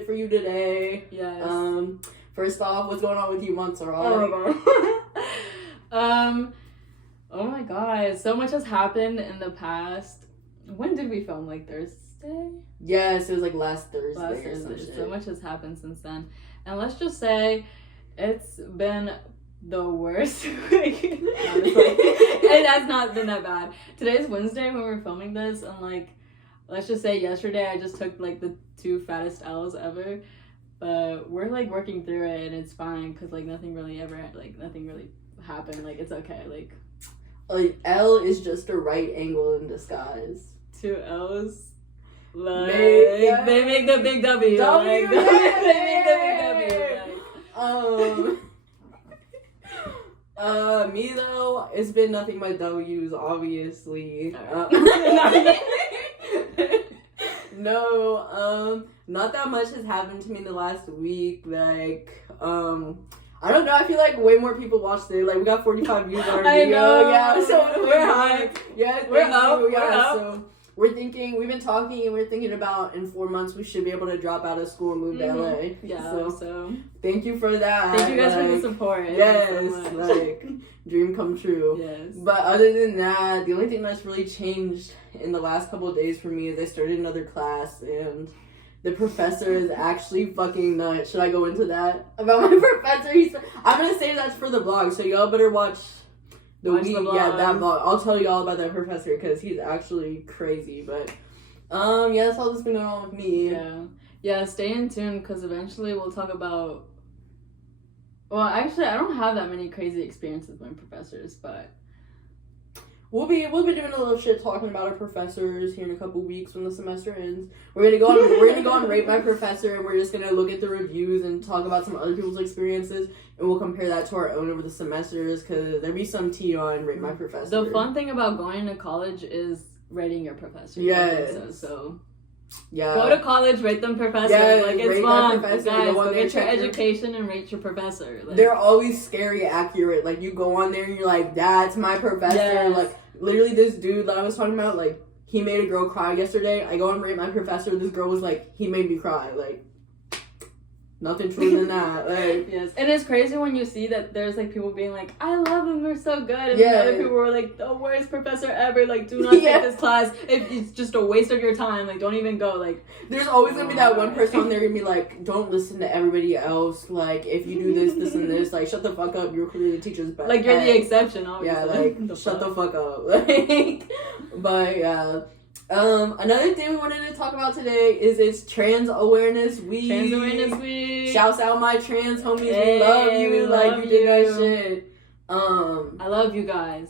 shit for you today. Yes. First off, what's going on with you, Montserrat? Oh my god. Oh my god. So much has happened in the past. When did we film? Like Thursday? Yes, it was like last Thursday. Last Thursday. So much has happened since then. And let's just say it's been the worst week. Honestly. It has not been that bad. Today's Wednesday when we're filming this, and like, let's just say yesterday I just took like the 2 fattest L's ever. But we're like working through it and it's fine because like nothing really happened. Like it's okay. Like L is just a right angle in disguise. 2 L's. Like they make the big W. W, like, they make the big W. Like. Me though, it's been nothing but W's, obviously. No, not that much has happened to me in the last week. Like, I don't know. I feel like way more people watched it. Like, we got 45 views on our video. Know. Yeah, so we're high. Yeah, we're up. Yeah, we're up. So we've been talking and we're thinking about in 4 months we should be able to drop out of school and move to LA. Yeah, so thank you for that. Thank you guys for the support. Yes, so like dream come true. Yes. But other than that, the only thing that's really changed in the last couple of days for me is I started another class and the professor is actually fucking nuts. Should I go into that about my professor? I'm gonna say that's for the vlog, so y'all better watch the week. Yeah, that vlog. I'll tell you all about that professor because he's actually crazy. But yeah, that's all that's been going on with me. Yeah. Stay in tune because eventually we'll talk about. Well, actually, I don't have that many crazy experiences with my professors, but we'll be doing a little shit talking about our professors here in a couple weeks when the semester ends. We're gonna go on Rate My Professor, and we're just gonna look at the reviews and talk about some other people's experiences, and we'll compare that to our own over the semesters because there'll be some tea on Rate My Professor. The fun thing about going to college is rating your professor. Yes. So yeah. Go to college, rate them professor. Yes, like it's rate fun. that professor, Guys, go get your check education and rate your professor. Like, they're always scary accurate. Like you go on there and you're like, that's my professor. Yes. Like literally this dude that I was talking about, like he made a girl cry yesterday. I go and Rate My Professor. This girl was like, he made me cry. Like nothing truer than that. Like yes, and it's crazy when you see that there's like people being like, I love him, they're so good, and the other people were like, the worst professor ever. Like, do not take this class. It's just a waste of your time. Like, don't even go. Like, there's always gonna be that one person on there gonna be like, don't listen to everybody else. Like, if you do this, this, and this, like, shut the fuck up. You're clearly the teacher's best. Like, you're the exception. Obviously. Yeah, like shut the fuck up. Like, but yeah. Another thing we wanted to talk about today is it's Trans Awareness Week. Trans Awareness Week. Shouts out my trans homies. Hey, we love you. we Like love you did that shit. I love you guys.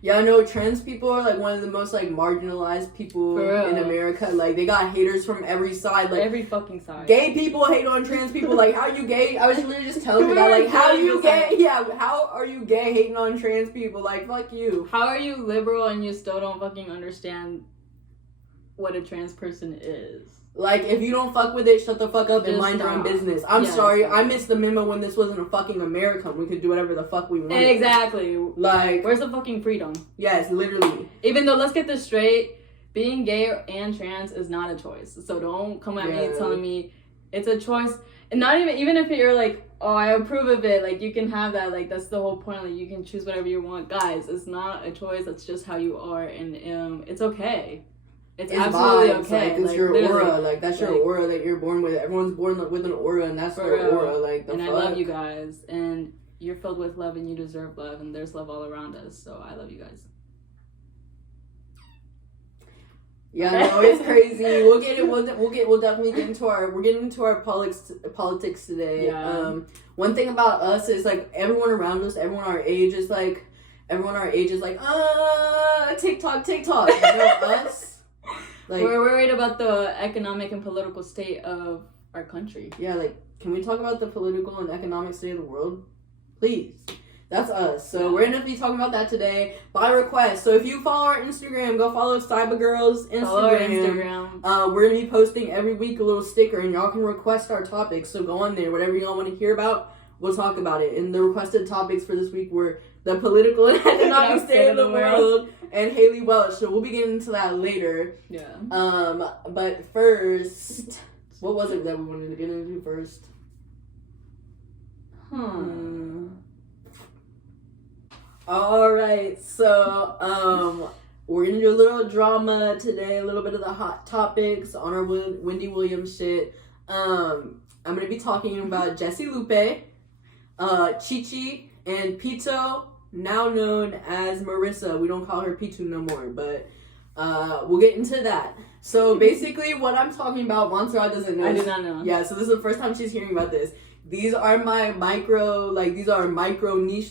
Yeah, I know trans people are like one of the most like marginalized people in America. Like they got haters from every side. Like every fucking side. Gay people hate on trans people. Like how you gay? I was literally just telling you that. Like how you gay? Yeah, how are you gay hating on trans people? Like fuck you. How are you liberal and you still don't fucking understand what a trans person is? Like, if you don't fuck with it, shut the fuck up and mind your own business. I'm sorry, I missed the memo when this wasn't a fucking America. We could do whatever the fuck we wanted. Exactly. Like, where's the fucking freedom? Yes, literally. Even though, let's get this straight, being gay and trans is not a choice. So don't come at me telling me it's a choice. And not even if you're like, oh, I approve of it, like, you can have that. Like, that's the whole point. Like, you can choose whatever you want. Guys, it's not a choice. That's just how you are. And it's okay. It's absolutely vibes. okay. Like, it's your aura. Like, that's your aura that you're born with. Everyone's born with an aura, and that's their aura. Like, the fuck? I love you guys. And you're filled with love, and you deserve love, and there's love all around us. So I love you guys. Yeah, no, it's crazy. We'll get it. We'll definitely get into we're getting into our politics today. Yeah. One thing about us is like everyone around us, everyone our age is like, TikTok. You know, us. Like, we're worried about the economic and political state of our country. Yeah, like, can we talk about the political and economic state of the world? Please. That's us. So we're going to be talking about that today by request. So if you follow our Instagram, go follow Cyba Grls Instagram. Follow our Instagram. We're going to be posting every week a little sticker, and y'all can request our topics. So go on there. Whatever y'all want to hear about, we'll talk about it. And the requested topics for this week were the political and economic state of the world and Haley Welch. So we'll be getting into that later. Yeah. But first, What was it that we wanted to get into first? Alright, so we're gonna do a little drama today, a little bit of the hot topics on our Wendy Williams shit. I'm gonna be talking about Jessie Lupe, Chichi, and Pito, now known as Marissa. We don't call her Pitu no more, but we'll get into that. So basically what I'm talking about, MONSERRAT doesn't know. I do not know. Yeah, so this is the first time she's hearing about this. These are my micro niche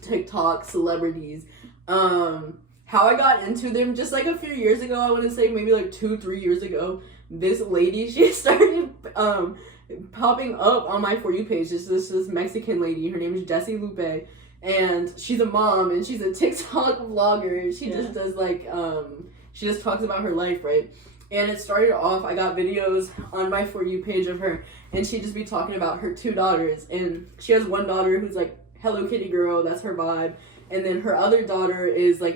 TikTok celebrities. How I got into them, just like a few years ago, I want to say maybe like 2-3 years ago, this lady, she started popping up on my For You page. This Mexican lady, her name is Jessie Lupe, and she's a mom, and she's a TikTok vlogger. She just does like, she just talks about her life, right? And it started off, I got videos on my For You page of her, and she'd just be talking about her 2 daughters. And she has one daughter who's like Hello Kitty girl, that's her vibe. And then her other daughter is like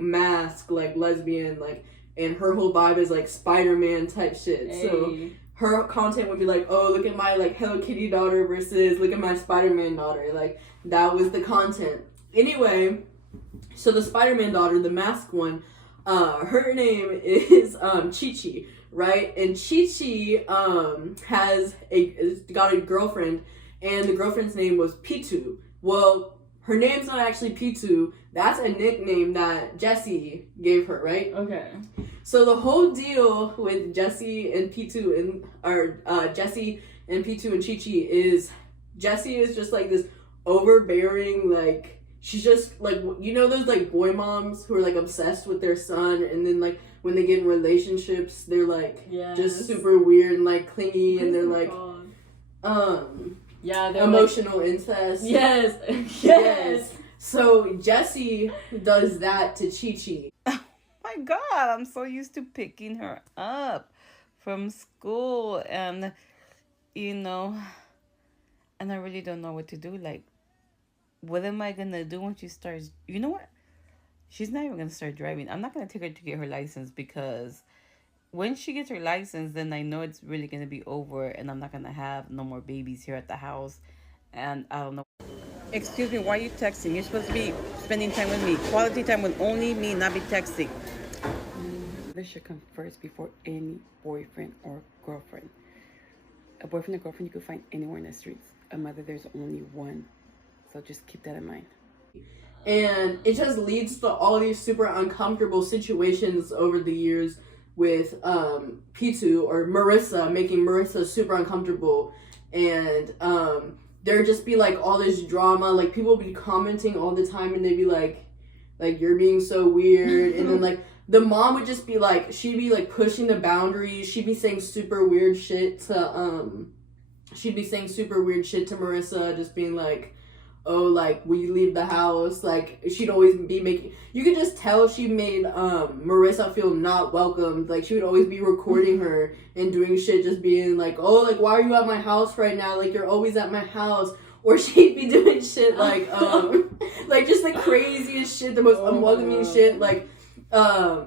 mask, like lesbian, like, and her whole vibe is like Spider-Man type shit. Hey. So her content would be like, oh, look at my like Hello Kitty daughter versus look at my Spider-Man daughter. Like, that was the content. Anyway, so the Spider-Man daughter, the mask one, her name is Chichi, right? And Chichi has got a girlfriend, and the girlfriend's name was Pitu. Well, her name's not actually Pitu. That's a nickname that Jessie gave her, right? Okay. So the whole deal with Jessie and Pitu Jessie and Pitu and Chichi is Jessie is just like this overbearing, like, she's just like, you know those like boy moms who are like obsessed with their son, and then like when they get in relationships they're like just super weird and like clingy, and they're like they're emotional like, incest. Yes. So Jessie does that to Chichi. Oh my God, I'm so used to picking her up from school, and and I really don't know what to do. Like, what am I gonna do when she starts? You know what? She's not even gonna start driving. I'm not gonna take her to get her license, because when she gets her license, then I know it's really gonna be over, and I'm not gonna have no more babies here at the house, and I don't know. Excuse me, why are you texting? You're supposed to be spending time with me. Quality time with only me, not be texting. This should come first before any boyfriend or girlfriend. A boyfriend or girlfriend you can find anywhere in the streets. A mother, there's only one. So just keep that in mind. And it just leads to all these super uncomfortable situations over the years with Pitu or Marissa, making Marissa super uncomfortable. And there'd just be like all this drama. Like, people would be commenting all the time, and they'd be like you're being so weird. And then like the mom would just be like, she'd be like pushing the boundaries. She'd be saying super weird shit to Marissa, just being like, oh, like, will you leave the house? Like, she'd always be making, you could just tell she made Marissa feel not welcomed. Like, she would always be recording her and doing shit, just being like, oh, like, why are you at my house right now? Like, you're always at my house. Or she'd be doing shit like like just the craziest shit, the most unwelcoming shit, like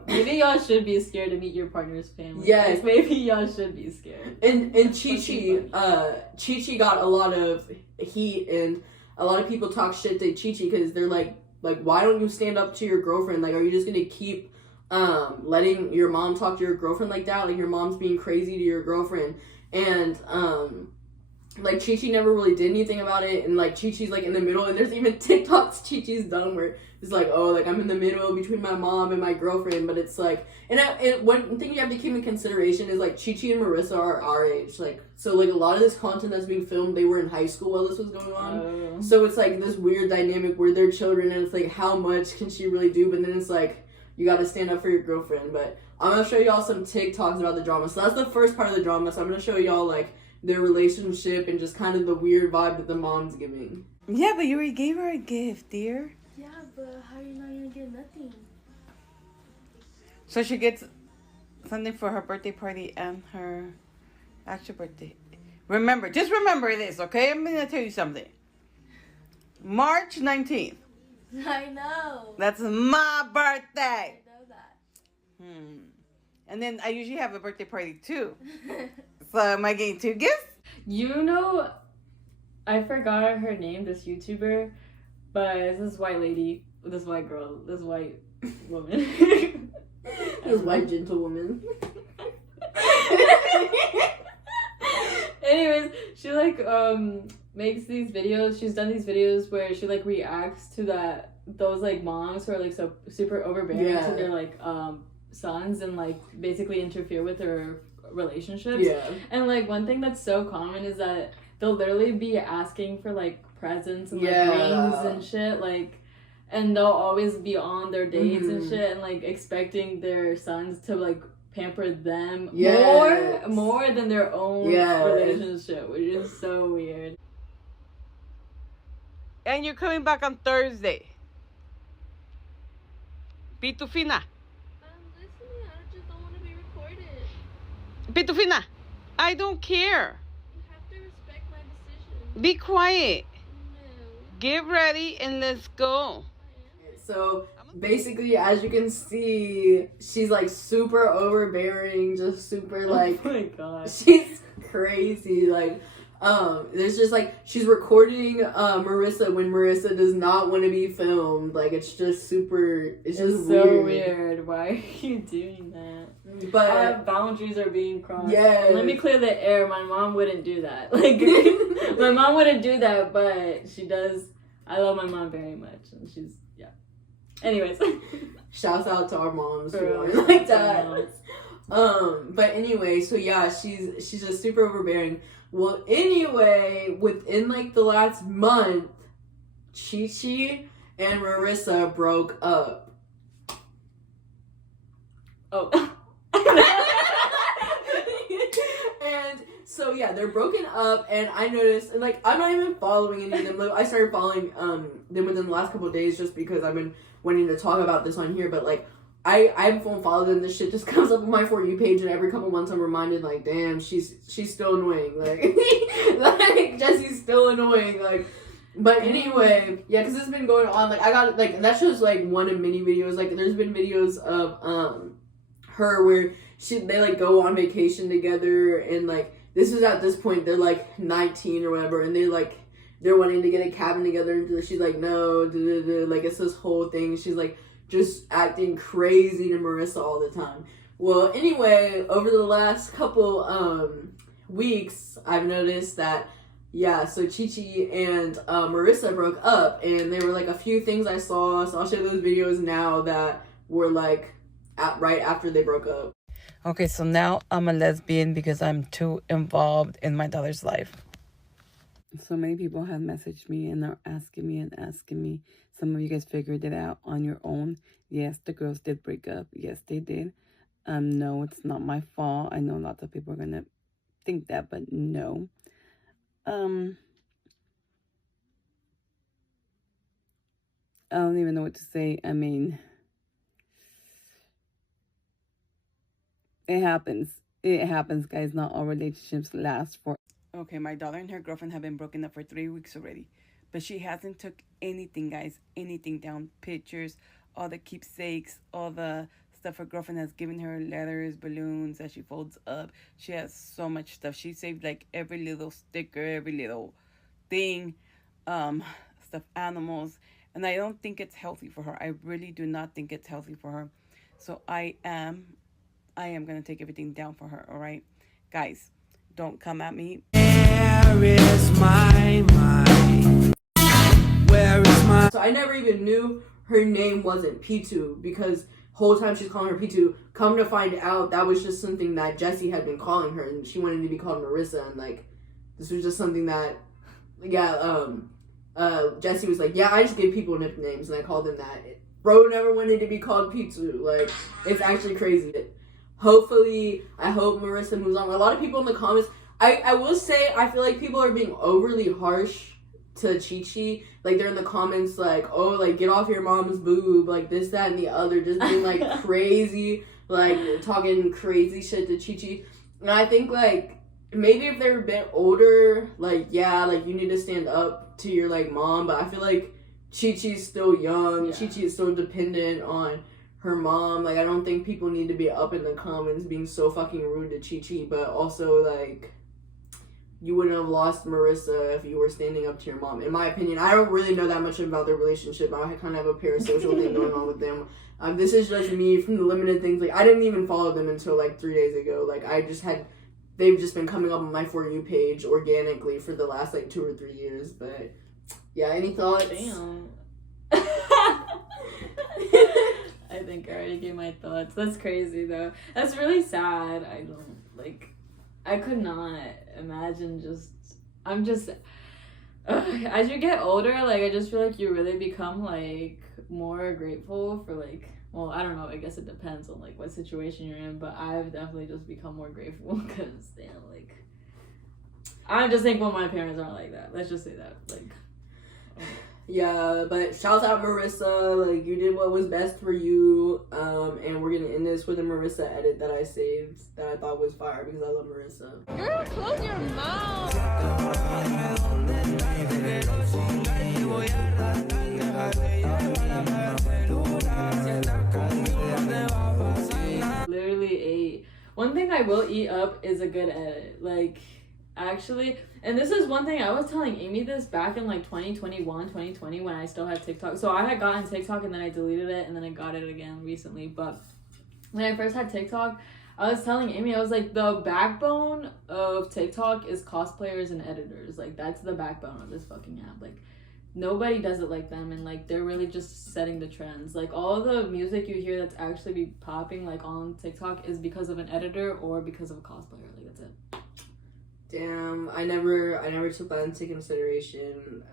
maybe y'all should be scared to meet your partner's family. Yes, maybe y'all should be scared. And Chichi got a lot of heat, and a lot of people talk shit to Chichi because they're like, why don't you stand up to your girlfriend? Like, are you just gonna keep letting your mom talk to your girlfriend like that? Like, your mom's being crazy to your girlfriend. And like, Chichi never really did anything about it, and like Chichi's like in the middle, and there's even TikToks Chichi's done where it's like, oh, like, I'm in the middle between my mom and my girlfriend. But it's like, and one thing you have to keep in consideration is like Chichi and Marissa are our age, like, so like a lot of this content that's being filmed, they were in high school while this was going on. So it's like this weird dynamic where they're children, and it's like, how much can she really do? But then it's like, you got to stand up for your girlfriend. But I'm gonna show y'all some TikToks about the drama. So that's the first part of the drama. So I'm gonna show y'all like their relationship and just kind of the weird vibe that the mom's giving. Yeah, but you already gave her a gift, dear. Yeah, but how are you not gonna get nothing? So she gets something for her birthday party and her actual birthday. Just remember this, okay? I'm gonna tell you something. March 19th. I know. That's my birthday. I know that. And then I usually have a birthday party too. So am I getting 2 gifts? You know, I forgot her name, this YouTuber, but it's this white lady, this white girl, this white woman. This white gentlewoman. Anyways, she like makes these videos. She's done these videos where she like reacts to those like moms who are like so super overbearing to their like sons and like basically interfere with their relationships. Yeah. And like one thing that's so common is that they'll literally be asking for like presents and like rings and shit, like, and they'll always be on their dates and shit and like expecting their sons to like pamper them more than their own relationship, which is so weird. And you're coming back on Thursday. Pitufina. I'm listening. I just don't want to be recorded. Pitufina, I don't care. You have to respect my decision. Be quiet. No. Get ready and let's go. So basically, as you can see, she's like super overbearing, just super like, oh my god, she's crazy. Like, there's just like, she's recording Marissa when Marissa does not want to be filmed. Like, it's just super, it's just so weird. Why are you doing that? But our boundaries are being crossed. Yeah. Let me clear the air. My mom wouldn't do that. Like, my mom wouldn't do that, but she does. I love my mom very much, and she's Anyways, shouts out to our moms who Girl, are like that. But anyway, so yeah, she's just super overbearing. Well, anyway, within like the last month, Chi and Marissa broke up. Oh. And so yeah, they're broken up, and I noticed, and like I'm not even following any of them. Like, I started following them within the last couple of days just because I've been wanting to talk about this on here. But like I won't follow them. This shit just comes up on my For You page, and every couple months I'm reminded, like, damn, she's still annoying. Like, like Jesse's still annoying. Like, but anyway, yeah, because it's been going on. Like, I got like that's just like one of many videos. Like, there's been videos of her where they like go on vacation together, and like this is at this point they're like 19 or whatever, and they're wanting to get a cabin together, and she's like, no, like it's this whole thing. She's like just acting crazy to Marissa all the time. Well, anyway, over the last couple weeks, I've noticed that so Chi and Marissa broke up, and there were like a few things I saw, so I'll show those videos now that were like right after they broke up. Okay, so now I'm a lesbian because I'm too involved in my daughter's life. So many people have messaged me and are asking me. Some of you guys figured it out on your own. Yes, the girls did break up. Yes, they did. No, it's not my fault. I know lots of people are going to think that, but no. I don't even know what to say. I mean, it happens. It happens, guys. Not all relationships last for... Okay, my daughter and her girlfriend have been broken up for 3 weeks already. But she hasn't took anything, guys. Anything down. Pictures, all the keepsakes, all the stuff her girlfriend has given her. Letters, balloons that she folds up. She has so much stuff. She saved like every little sticker, every little thing. Stuffed animals. And I don't think it's healthy for her. I really do not think it's healthy for her. So I am going to take everything down for her, all right? Guys, don't come at me. Where is my mind? Where is my... So I never even knew her name wasn't Pitu, because whole time she's calling her Pitu. Come to find out, that was just something that Jessie had been calling her, and she wanted to be called Marissa, and like, this was just something that, Jessie was like, I just give people nicknames, and I called them that. Bro never wanted to be called Pitu. Like, it's actually crazy. Hopefully, I hope Marissa moves on. A lot of people in the comments, I will say, I feel like people are being overly harsh to Chi. Like, they're in the comments like, oh, like, get off your mom's boob, like, this, that, and the other, just being, like, crazy, like, talking crazy shit to Chi. And I think, like, maybe if they're a bit older, like, like, you need to stand up to your, like, mom, but I feel like Chi-Chi's still young. Yeah. Chi-Chi is still dependent on her mom. Like, I don't think people need to be up in the comments being so fucking rude to Chi-Chi, but also, like, you wouldn't have lost Marissa if you were standing up to your mom. In my opinion, I don't really know that much about their relationship. I kind of have a parasocial thing going on with them. This is just me from the limited things. Like, I didn't even follow them until, like, 3 days ago. Like, they've just been coming up on my For You page organically for the last, like, 2 or 3 years. But, yeah, any thoughts? Damn. I think I already gave my thoughts. That's crazy, though. That's really sad. I could not imagine as you get older, like, I just feel like you really become, like, more grateful for, like, well, I don't know, I guess it depends on, like, what situation you're in, but I've definitely just become more grateful because, damn, like, I'm just thankful my parents aren't like that. Let's just say that, like. Yeah, but shouts out Marissa, like, you did what was best for you, and we're gonna end this with a Marissa edit that I saved that I thought was fire because I love Marissa. Girl, close your mouth. Literally ate. One thing I will eat up is a good edit, like, actually, and this is one thing I was telling Amy this back in like 2021, 2020 when I still had TikTok. So I had gotten TikTok and then I deleted it and then I got it again recently. But when I first had TikTok, I was telling Amy, I was like, the backbone of TikTok is cosplayers and editors. Like, that's the backbone of this fucking app. Like, nobody does it like them, and like they're really just setting the trends. Like, all the music you hear that's actually be popping like on TikTok is because of an editor or because of a cosplayer. Like, that's it. Damn, I never took that into consideration.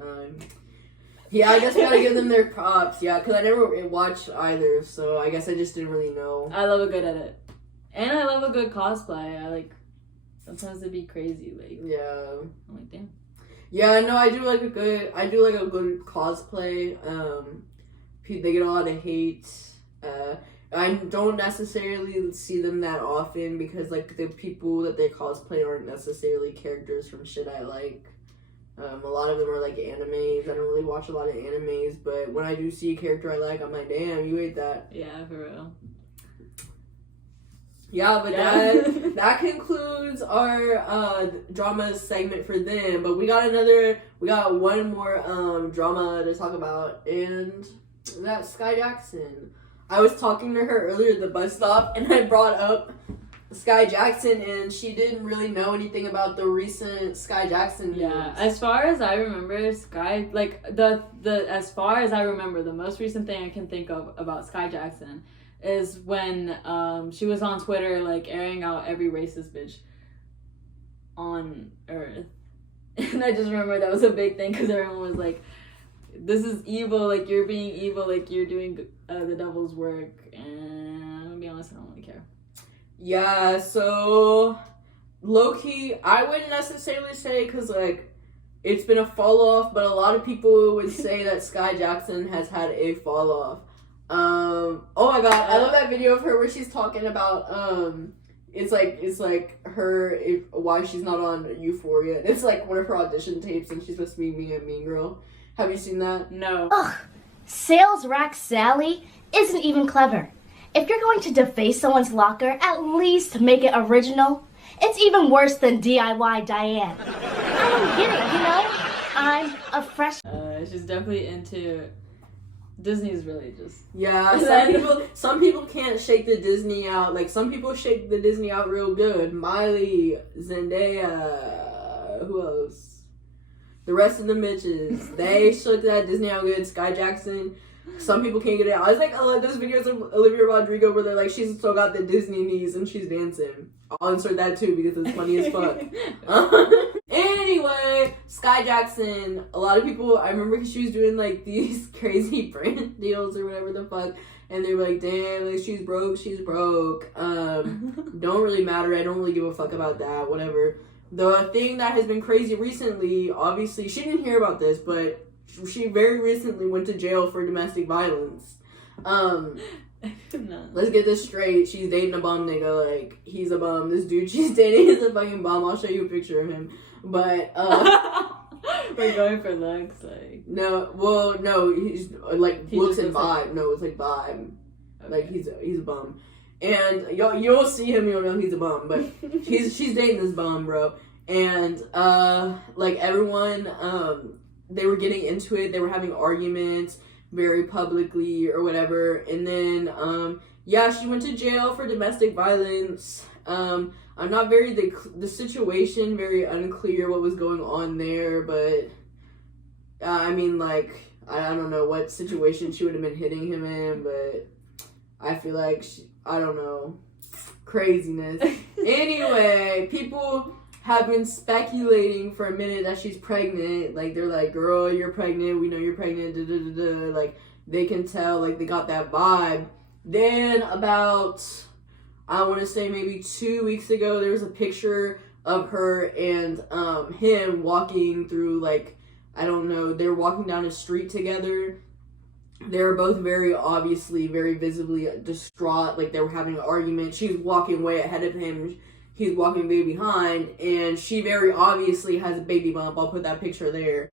Yeah, I guess we gotta give them their props. Yeah, because I never watched either, so I guess I just didn't really know. I love a good edit, and I love a good cosplay. I like sometimes it'd be crazy. Like, yeah, I'm like, damn. Yeah, no, I do like a good cosplay. They get a lot of hate. I don't necessarily see them that often because, like, the people that they cosplay aren't necessarily characters from shit I like. A lot of them are, like, animes. I don't really watch a lot of animes, but when I do see a character I like, I'm like, damn, you ate that. Yeah, for real. Yeah, but that concludes our drama segment for them. But we got one more drama to talk about, and that's Skai Jackson. I was talking to her earlier at the bus stop, and I brought up Skai Jackson, and she didn't really know anything about the recent Skai Jackson news. Yeah, as far as I remember, Skai, like, as far as I remember, the most recent thing I can think of about Skai Jackson is when she was on Twitter, like, airing out every racist bitch on Earth. And I just remember that was a big thing because everyone was like, this is evil, like, you're being evil, like, you're doing the devil's work. And I'm gonna be honest, I don't really care. Yeah, so low-key, I wouldn't necessarily say, because, like, it's been a fall-off, but a lot of people would say that Skai Jackson has had a fall-off. Oh my god, I love that video of her where she's talking about, it's like her, why she's not on Euphoria. It's like one of her audition tapes and she's supposed to be a mean girl. Have you seen that? No. Ugh, sales rack Sally isn't even clever. If you're going to deface someone's locker, at least make it original. It's even worse than DIY Diane. I don't get it, you know? I'm a fresh... She's definitely into... Disney's really just... Yeah, some people can't shake the Disney out. Like, some people shake the Disney out real good. Miley, Zendaya, who else? The rest of the bitches. They shook that Disney out good. Skai Jackson, some people can't get it out. I was like, those videos of Olivia Rodrigo where they're like, she's still got the Disney knees and she's dancing. I'll insert that too because it's funny as fuck. Anyway, Skai Jackson, a lot of people, I remember she was doing like these crazy brand deals or whatever the fuck, and they were like, damn, like, she's broke. Don't really matter. I don't really give a fuck about that, whatever. The thing that has been crazy recently, obviously, she didn't hear about this, but she very recently went to jail for domestic violence. Let's get this straight. She's dating a bum nigga. Like, he's a bum. This dude she's dating is a fucking bum. I'll show you a picture of him. But, we're going for looks, like... No, he's, like, looks and vibe. No, it's, like, vibe. Like he's a bum, and you'll see him, you'll know he's a bum. But she's dating this bum, bro, and like everyone, they were getting into it. They were having arguments very publicly or whatever, and then yeah, she went to jail for domestic violence. I'm not the situation very unclear what was going on there, but I mean, like, I don't know what situation she would have been hitting him in, but I feel like I don't know, craziness. Anyway, people have been speculating for a minute that she's pregnant. Like, they're like, girl, you're pregnant, we know you're pregnant, da da da da. Like, they can tell, like, they got that vibe. Then about, I want to say maybe 2 weeks ago, there was a picture of her and him walking through, like, I don't know, they were walking down a street together. They were both very obviously, very visibly distraught, like they were having an argument. She's walking way ahead of him, he's walking way behind, and she very obviously has a baby bump. I'll put that picture there.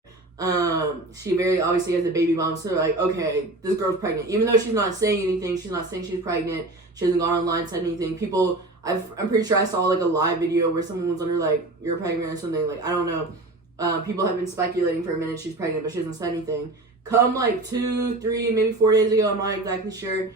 She very obviously has a baby bump, so like, okay, this girl's pregnant. Even though she's not saying anything, she's not saying she's pregnant, she hasn't gone online, said anything. People, I'm pretty sure I saw like a live video where someone was under like, you're pregnant or something, like, I don't know. People have been speculating for a minute she's pregnant, but she hasn't said anything. Come like 2, 3, maybe 4 days ago, I'm not exactly sure,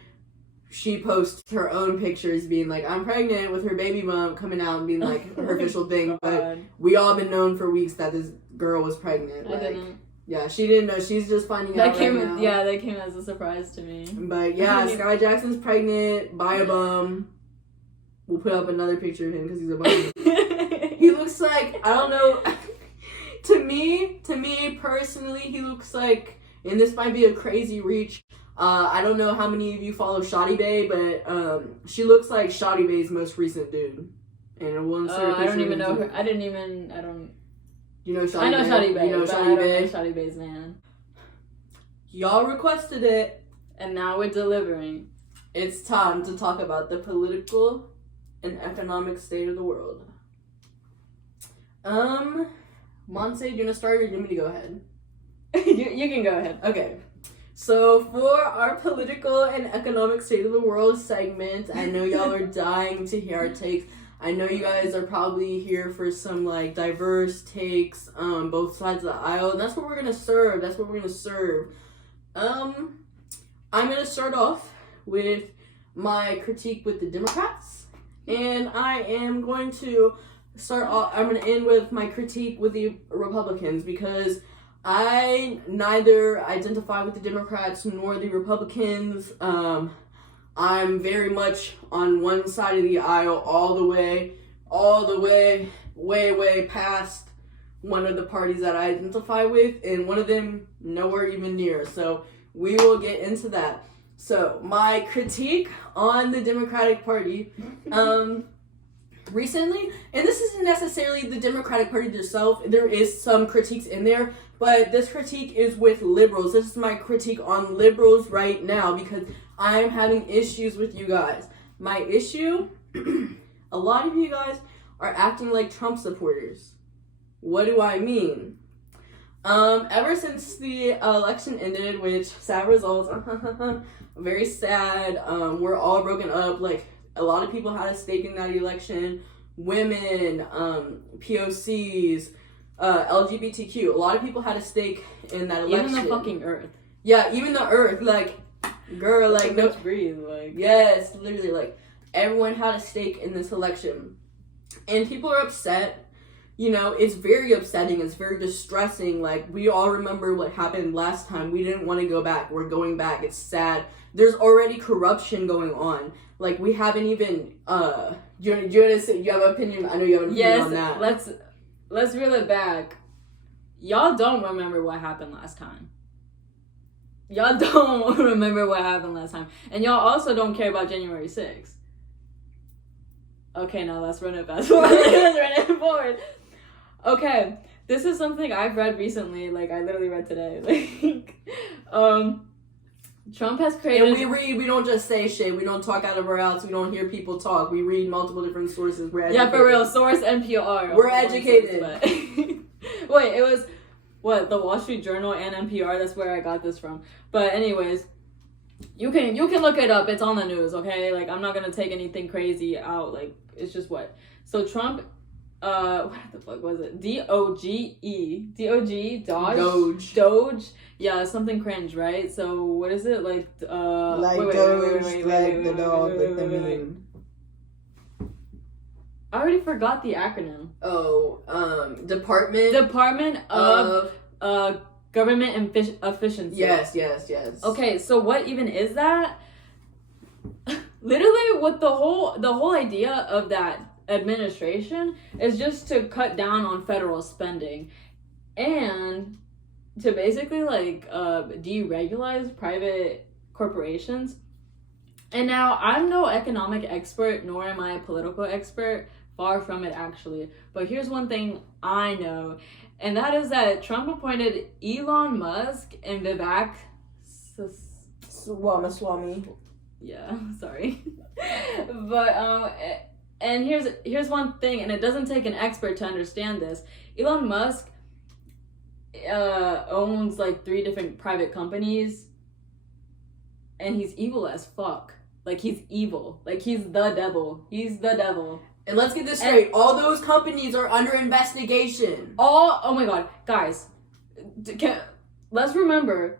she posts her own pictures being like, I'm pregnant, with her baby bump coming out and being like her official thing. But we all been known for weeks that this girl was pregnant. I didn't. Yeah, she didn't know. She's just finding out right now. Yeah, that came as a surprise to me. But yeah, Skai Jackson's pregnant by a bum. We'll put up another picture of him because he's a bum. He looks like, I don't know, to me personally, he looks like, and this might be a crazy reach, I don't know how many of you follow Shawty Bae, but she looks like Shawty Bae's most recent dude. And we'll insert I don't even know her. You know Shawty Bae? I know Shawty Bae, you know but Shawty I don't Bae? know Shawty Bae's man. Y'all requested it. And now we're delivering. It's time to talk about the political and economic state of the world. Monse, do you want to start or do you want me to go ahead? You can go ahead. Okay. So for our political and economic state of the world segment, I know y'all are dying to hear our takes. I know you guys are probably here for some like diverse takes, both sides of the aisle, and that's what we're gonna serve. I'm gonna start off with my critique with the Democrats, and I am going to I'm gonna end with my critique with the Republicans, because I neither identify with the Democrats nor the Republicans. I'm very much on one side of the aisle all the way, way past one of the parties that I identify with, and one of them nowhere even near. So we will get into that. So my critique on the Democratic Party, recently, and this isn't necessarily the Democratic Party itself, there is some critiques in there, but this critique is with liberals. This is my critique on liberals right now, because I'm having issues with you guys. My issue, a lot of you guys are acting like Trump supporters. What do I mean? Ever since the election ended, which sad results, very sad, we're all broken up, like, a lot of people had a stake in that election. Women, POCs, LGBTQ. A lot of people had a stake in that election. Even the fucking earth. Yeah, even the earth. Like, girl, like, no. Breathe, like. Yes, literally, like, everyone had a stake in this election. And people are upset. You know, it's very upsetting. It's very distressing. Like, we all remember what happened last time. We didn't want to go back. We're going back. It's sad. There's already corruption going on. Like, we haven't even, do you have an opinion? I know you have an opinion on that. Let's reel it back. Y'all don't remember what happened last time. Y'all don't remember what happened last time. And y'all also don't care about January 6th. Okay, now let's run it fast forward. Let's run it forward. Okay, this is something I've read recently. Like, I literally read today. Like, Trump has created... And we read, we don't just say shit. We don't talk out of our outs. We don't hear people talk. We read multiple different sources. We're educated. Yeah, for real. Source NPR. We're educated. Wait, it was, what, the Wall Street Journal and NPR? That's where I got this from. But anyways, You can look it up. It's on the news, okay? Like, I'm not gonna take anything crazy out. Like, it's just what. So Trump, what the fuck was it? Doge. Yeah, something cringe, right? So what is it like? Like Doge, like the dog, like the meme. I already forgot the acronym. Oh, Department of Government Efficiency. Yes. Okay, so what even is that? Literally, what the whole idea of that administration is just to cut down on federal spending and to basically like deregulate private corporations. And now, I'm no economic expert, nor am I a political expert. Far from it, actually. But here's one thing I know, and that is that Trump appointed Elon Musk and Vivek Ramaswamy. Yeah, sorry. But and here's one thing, and it doesn't take an expert to understand this. Elon Musk owns like 3 different private companies, and he's evil as fuck. Like, he's evil. Like, he's the devil. He's the devil. And let's get this straight. All those companies are under investigation. Oh my god. Guys, let's remember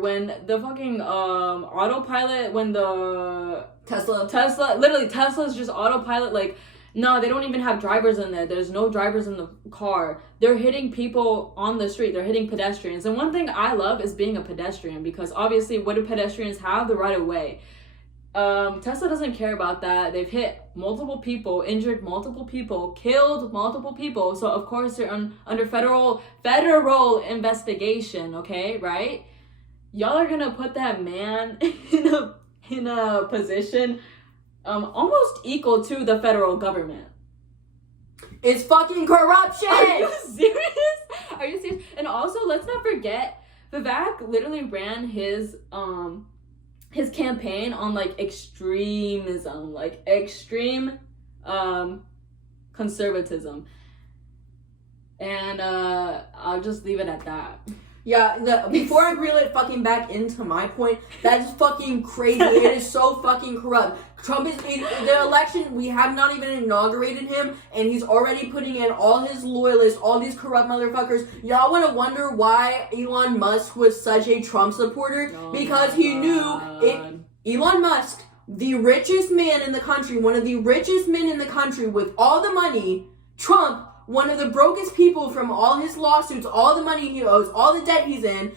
when the fucking autopilot, when the Tesla, literally Tesla's just autopilot, like, no, they don't even have drivers in there. There's no drivers in the car. They're hitting people on the street. They're hitting pedestrians. And one thing I love is being a pedestrian, because obviously, what do pedestrians have? The right of way. Tesla doesn't care about that. They've hit multiple people, injured multiple people, killed multiple people. So of course they're under federal investigation. Okay, right? Y'all are gonna put that man in a position almost equal to the federal government. It's fucking corruption. Are you serious? Are you serious? And also, let's not forget, Vivek literally ran his campaign on like extremism, like extreme conservatism. And I'll just leave it at that. Yeah, before I reel it fucking back into my point, that is fucking crazy. It is so fucking corrupt. Trump is the election. We have not even inaugurated him, and he's already putting in all his loyalists, all these corrupt motherfuckers. Y'all want to wonder why Elon Musk was such a Trump supporter? Because he knew it. Elon Musk, the richest man in the country, one of the richest men in the country with all the money. Trump, one of the brokest people from all his lawsuits, all the money he owes, all the debt he's in.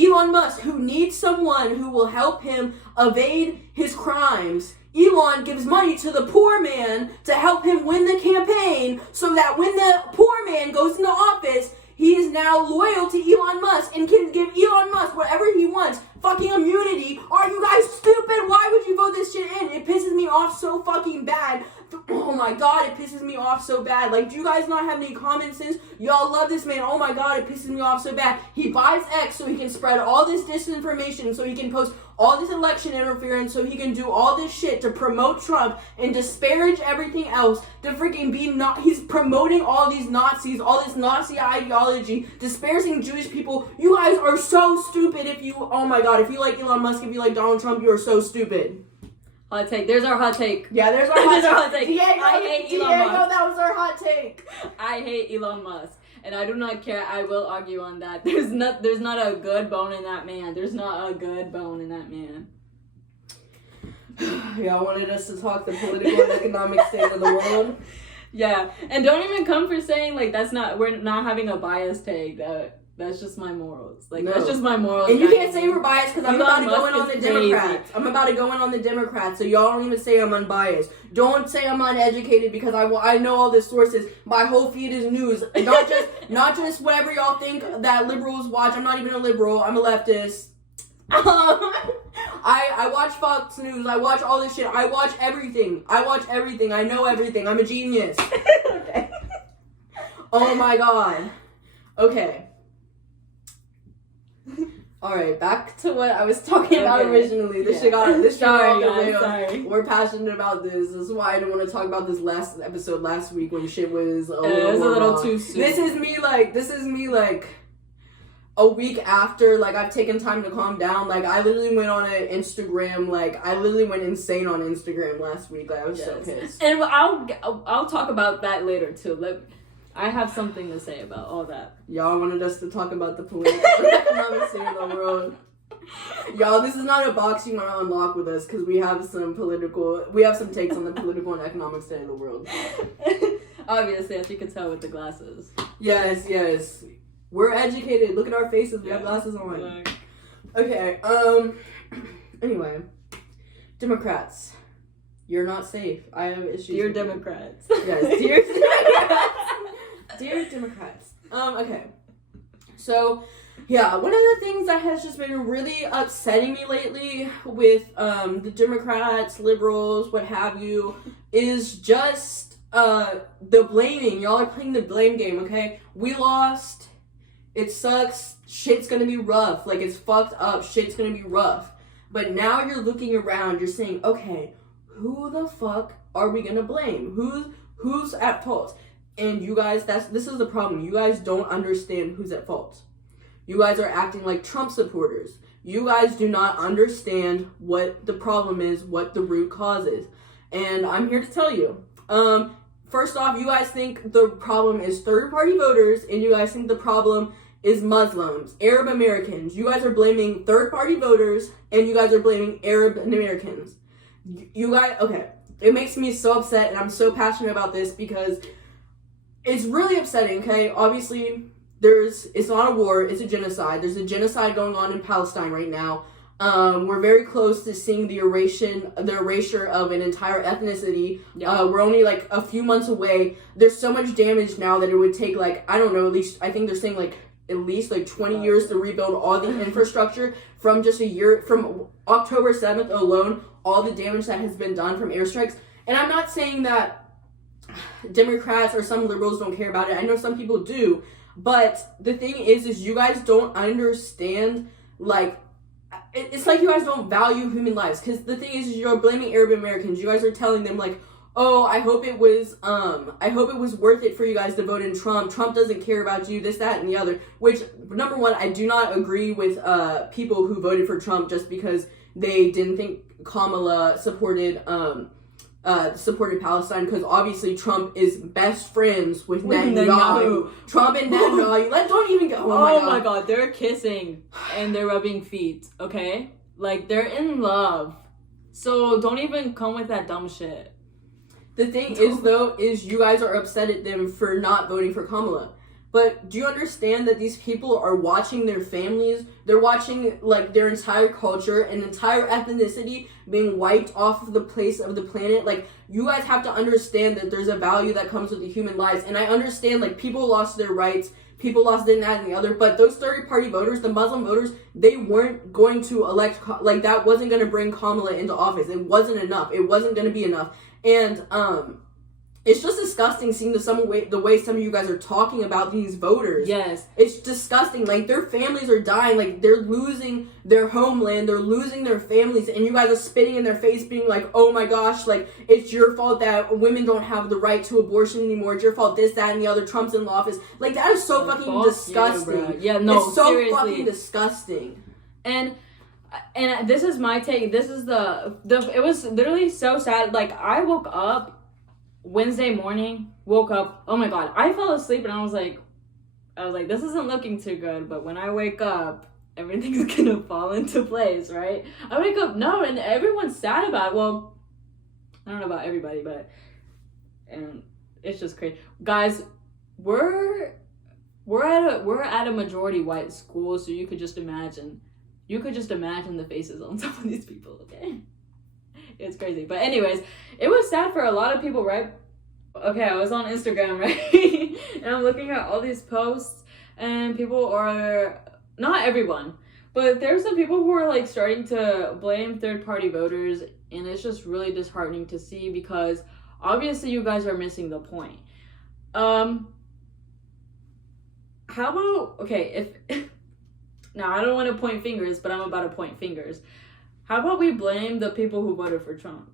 Elon Musk, who needs someone who will help him evade his crimes. Elon gives money to the poor man to help him win the campaign, so that when the poor man goes into office, he is now loyal to Elon Musk and can give Elon Musk whatever he wants. Fucking immunity. Are you guys stupid? Why would you vote this shit in? It pisses me off so fucking bad. Oh my god, it pisses me off so bad. Like, do you guys not have any common sense? Y'all love this man. Oh my god, it pisses me off so bad. He buys X so he can spread all this disinformation, so he can post all this election interference, so he can do all this shit to promote Trump and disparage everything else, to freaking be he's promoting all these Nazis, all this Nazi ideology, disparaging Jewish people. You guys are so stupid. If you like Elon Musk, if you like Donald Trump, you are so stupid. Hot take. There's our hot take. Yeah, there's our hot take. Diego, I hate Elon Musk. That was our hot take. I hate Elon Musk, and I do not care. I will argue on that. There's not a good bone in that man. There's not a good bone in that man. Y'all wanted us to talk the political and economic state of the world. Yeah, and don't even come for saying like we're not having a biased take. That's just my morals. Like, no. That's just my morals. And you can't say we're biased, because I'm about to go in on the Democrats. I'm about to go in on the Democrats, so y'all don't even say I'm unbiased. Don't say I'm uneducated, because I know all the sources. My whole feed is news. And not just whatever y'all think that liberals watch. I'm not even a liberal. I'm a leftist. I watch Fox News. I watch all this shit. I watch everything. I know everything. I'm a genius. Okay. Oh my god. Okay. Alright, back to what I was talking about originally. This shit got off the rails. We're passionate about this. This is why I didn't want to talk about this last episode last week when shit was a little too soon. This is me like a week after, like, I've taken time to calm down, like, I literally went on an Instagram, like, I literally went insane on Instagram last week. Like, I was so pissed. And I'll talk about that later, too. I have something to say about all that. Y'all wanted us to talk about the political and economic state of the world. Y'all, this is not a box you want to unlock with us, because we have some takes on the political and economic state of the world. Obviously, as you can tell with the glasses. Yes. We're educated. Look at our faces. We have glasses on. Okay, anyway. Democrats. You're not safe. I have issues. Dear Democrats. Yes, dear Democrats. Dear Democrats. Okay. So, yeah, one of the things that has just been really upsetting me lately with the Democrats, liberals, what have you, is just the blaming. Y'all are playing the blame game, okay? We lost. It sucks. Shit's gonna be rough. Like, it's fucked up. Shit's gonna be rough. But now you're looking around. You're saying, okay, who the fuck are we gonna blame? Who's at fault? And you guys, this is the problem. You guys don't understand who's at fault. You guys are acting like Trump supporters. You guys do not understand what the problem is, what the root cause is. And I'm here to tell you. First off, you guys think the problem is third-party voters, and you guys think the problem is Muslims, Arab Americans. You guys are blaming third-party voters, and you guys are blaming Arab Americans. You guys, okay. It makes me so upset, and I'm so passionate about this because it's really upsetting, okay? Obviously, it's not a war, it's a genocide. There's a genocide going on in Palestine right now. We're very close to seeing the erasure of an entire ethnicity. Yeah. We're only like a few months away. There's so much damage now that it would take like, I don't know, at least, I think they're saying like at least like 20 years to rebuild all the infrastructure from just a year, from October 7th alone, all the damage that has been done from airstrikes. And I'm not saying that Democrats or some liberals don't care about it. I know some people do. But the thing is you guys don't understand, like, it's like you guys don't value human lives. Because the thing is you're blaming Arab Americans. You guys are telling them, like, oh, I hope it was worth it for you guys to vote in Trump. Trump doesn't care about you, this, that, and the other. Which, number one, I do not agree with people who voted for Trump just because they didn't think Kamala supported Palestine, because obviously Trump is best friends with Netanyahu. Trump and Netanyahu. Don't even go. Oh my god, they're kissing and they're rubbing feet, okay? Like, they're in love. So don't even come with that dumb shit. The thing is you guys are upset at them for not voting for Kamala. But do you understand that these people are watching their families? They're watching, like, their entire culture and entire ethnicity being wiped off of the place of the planet. Like, you guys have to understand that there's a value that comes with the human lives. And I understand, like, people lost their rights. People lost this and that and the other. But those third-party voters, the Muslim voters, they weren't going to elect, like, that wasn't going to bring Kamala into office. It wasn't enough. It wasn't going to be enough. And, it's just disgusting seeing the way some of you guys are talking about these voters. Yes. It's disgusting. Like, their families are dying. Like, they're losing their homeland. They're losing their families. And you guys are spitting in their face being like, oh my gosh, like, it's your fault that women don't have the right to abortion anymore. It's your fault this, that, and the other. Trump's in office. Like, that is so fucking disgusting. Yeah, no, it's so seriously. fucking disgusting. And this is my take. This is it was literally so sad. Like, I woke up Wednesday morning, oh my god, I fell asleep and I was like, this isn't looking too good, but when I wake up, everything's gonna fall into place, right? I wake up, no, and everyone's sad about it. Well, I don't know about everybody, and it's just crazy. Guys, we're at a majority white school, so you could just imagine the faces on some of these people, okay? It's crazy. But anyways, it was sad for a lot of people, right? Okay, I was on Instagram, right? And I'm looking at all these posts, and people are, not everyone, but there's some people who are like starting to blame third-party voters, and it's just really disheartening to see because obviously you guys are missing the point. How about, okay, if now I don't want to point fingers, but I'm about to point fingers. How about we blame the people who voted for Trump?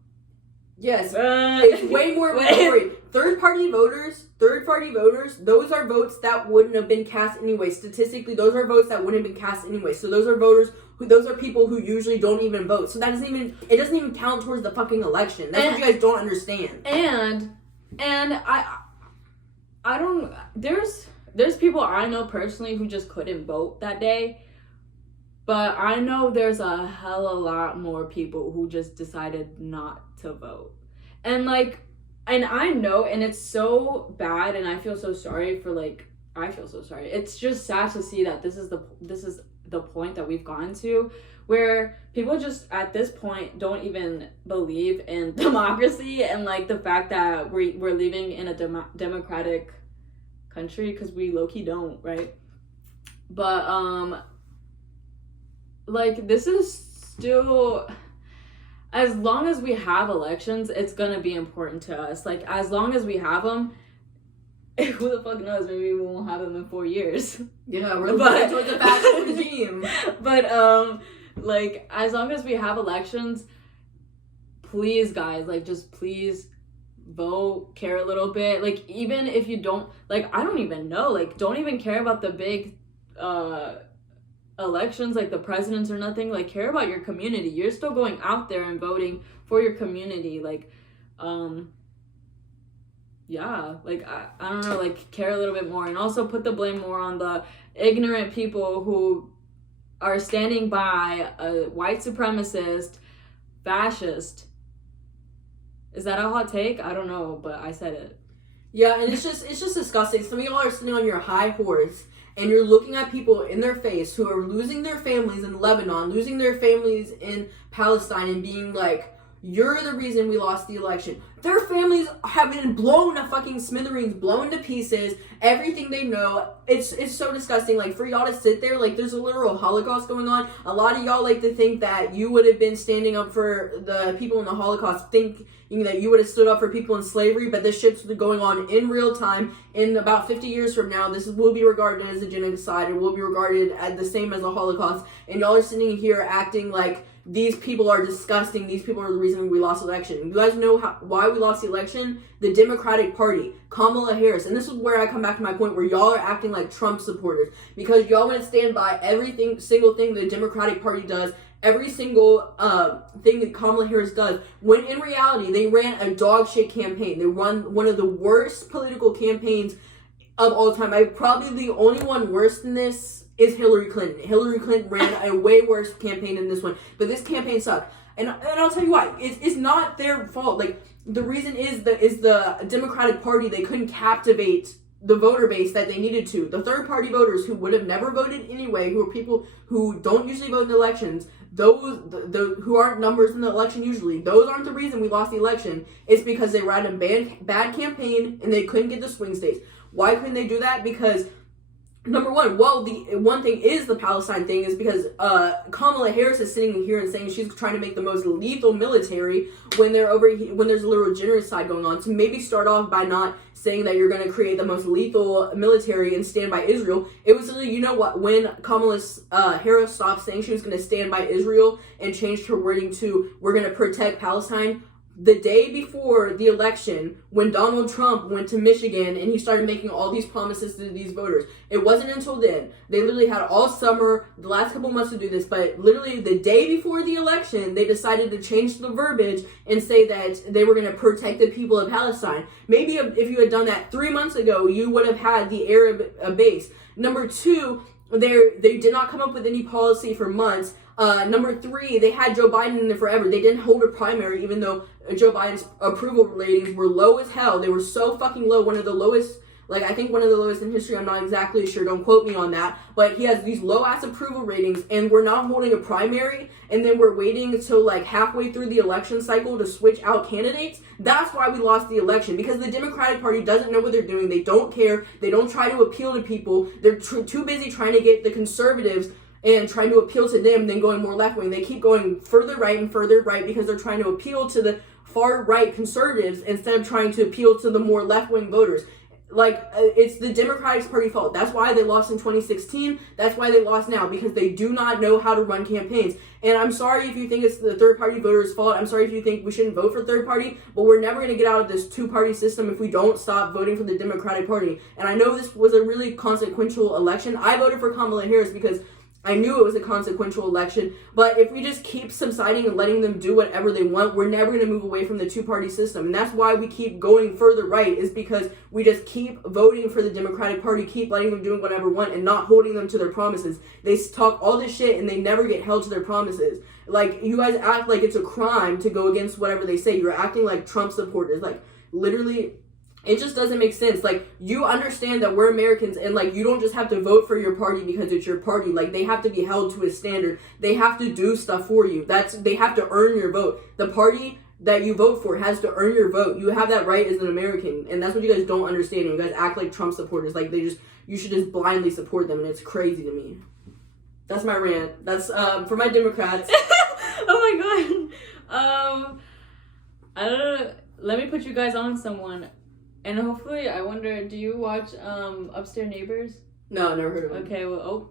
Yes, it's way more majority. third party voters, those are votes that wouldn't have been cast anyway. Statistically, those are votes that wouldn't have been cast anyway. So those are people who usually don't even vote. So it doesn't even count towards the fucking election. That's what you guys don't understand. And I don't, there's people I know personally who just couldn't vote that day. But I know there's a hell of a lot more people who just decided not to vote. And I know, and it's so bad, and I feel so sorry It's just sad to see that this is the point that we've gotten to, where people just at this point don't even believe in democracy and the fact that we're living in a democratic country, because we low-key don't, right? But this is still, as long as we have elections, it's gonna be important to us. As long as we have them, who the fuck knows, maybe we won't have them in 4 years. Yeah, we're looking towards the fascist regime. But as long as we have elections, please guys, just please vote, care a little bit. Even if you don't, I don't even know, don't even care about the big elections, the presidents or nothing. Care about your community. You're still going out there and voting for your community. Yeah, I don't know, care a little bit more, and also put the blame more on the ignorant people who are standing by a white supremacist fascist. Is that a hot take? I don't know, but I said it. Yeah, and it's just disgusting. Some of y'all are sitting on your high horse, and you're looking at people in their face who are losing their families in Lebanon, losing their families in Palestine, and being like, you're the reason we lost the election. Their families have been blown to fucking smithereens, blown to pieces, everything they know. It's so disgusting. For y'all to sit there, there's a literal Holocaust going on. A lot of y'all like to think that you would have been standing up for the people in the Holocaust, thinking that you would have stood up for people in slavery, but this shit's going on in real time. In about 50 years from now, this will be regarded as a genocide. It will be regarded as the same as a Holocaust. And y'all are sitting here acting like these people are disgusting. These people are the reason we lost the election. You guys know why we lost the election? The Democratic Party, Kamala Harris. And this is where I come back to my point where y'all are acting like Trump supporters, because y'all want to stand by single thing the Democratic Party does, every single thing that Kamala Harris does, when in reality they ran a dog shit campaign. They run one of the worst political campaigns of all time. Probably the only one worse than this is Hillary Clinton. Hillary Clinton ran a way worse campaign than this one. But this campaign sucked. And I'll tell you why. It's not their fault. The reason is the Democratic Party, they couldn't captivate the voter base that they needed to. The third party voters who would have never voted anyway, who are people who don't usually vote in elections, those who aren't numbers in the election usually, those aren't the reason we lost the election. It's because they ran a bad campaign and they couldn't get the swing states. Why couldn't they do that? Because number one, the one thing is the Palestine thing is because Kamala Harris is sitting here and saying she's trying to make the most lethal military when there's a literal genocide going on. So maybe start off by not saying that you're going to create the most lethal military and stand by Israel. It was literally, you know what, when Kamala Harris stopped saying she was going to stand by Israel and changed her wording to we're going to protect Palestine, the day before the election, when Donald Trump went to Michigan and he started making all these promises to these voters, it wasn't until then. They literally had all summer, the last couple months to do this, but literally the day before the election, they decided to change the verbiage and say that they were going to protect the people of Palestine. Maybe if you had done that 3 months ago, you would have had the Arab base. Number two, they did not come up with any policy for months. Number three, they had Joe Biden in there forever. They didn't hold a primary, even though Joe Biden's approval ratings were low as hell. They were so fucking low, one of the lowest, I think one of the lowest in history. I'm not exactly sure, don't quote me on that, but he has these low ass approval ratings, and we're not holding a primary, and then we're waiting until halfway through the election cycle to switch out candidates. That's why we lost the election, because the Democratic Party doesn't know what they're doing. They don't care. They don't try to appeal to people. They're too busy trying to get the conservatives and trying to appeal to them, then going more left-wing. They keep going further right and further right because they're trying to appeal to the far-right conservatives instead of trying to appeal to the more left-wing voters. it's the Democratic Party's fault. That's why they lost in 2016. That's why they lost now, because they do not know how to run campaigns. And I'm sorry if you think it's the third party voters' fault. I'm sorry if you think we shouldn't vote for third party, but we're never going to get out of this two-party system if we don't stop voting for the Democratic Party. And I know this was a really consequential election. I voted for Kamala Harris because I knew it was a consequential election, but if we just keep subsiding and letting them do whatever they want, we're never going to move away from the two-party system. And that's why we keep going further right, is because we just keep voting for the Democratic Party, keep letting them do whatever they want and not holding them to their promises. They talk all this shit and they never get held to their promises. Like, you guys act like it's a crime to go against whatever they say. You're acting like Trump supporters. Like, literally, it just doesn't make sense. Like, you understand that we're Americans, and, like, you don't just have to vote for your party because it's your party. Like, they have to be held to a standard. They have to do stuff for you. They have to earn your vote. The party that you vote for has to earn your vote. You have that right as an American, and that's what you guys don't understand. You guys act like Trump supporters. Like, you should just blindly support them, and it's crazy to me. That's my rant. That's, for my Democrats. Oh my god. I don't know. Let me put you guys on someone. And hopefully, I wonder, do you watch Upstairs Neighbors? No, never heard of them. Okay, well,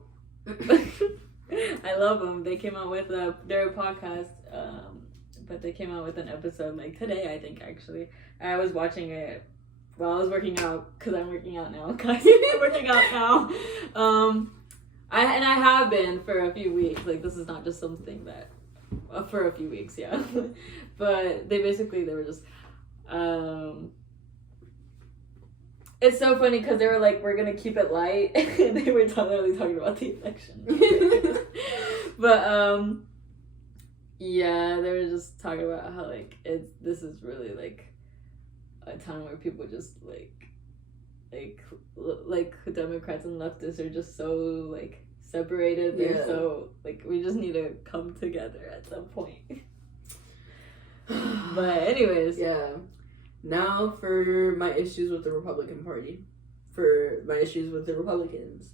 I love them. They came out with their podcast, but they came out with an episode like today, I think, actually. I was watching it while I was working out, because I'm working out now, guys. I'm working out now. I have been for a few weeks. Like, this is not just something that, for a few weeks, yeah. But they were just, it's so funny because they were like, we're gonna keep it light, and they were literally talking about the election. But yeah, they were just talking about how like this is really like a time where people just like Democrats and leftists are just so like separated. They're so like, we just need to come together at some point. But anyways, yeah. Now for my issues with the Republican Party. For my issues with the Republicans.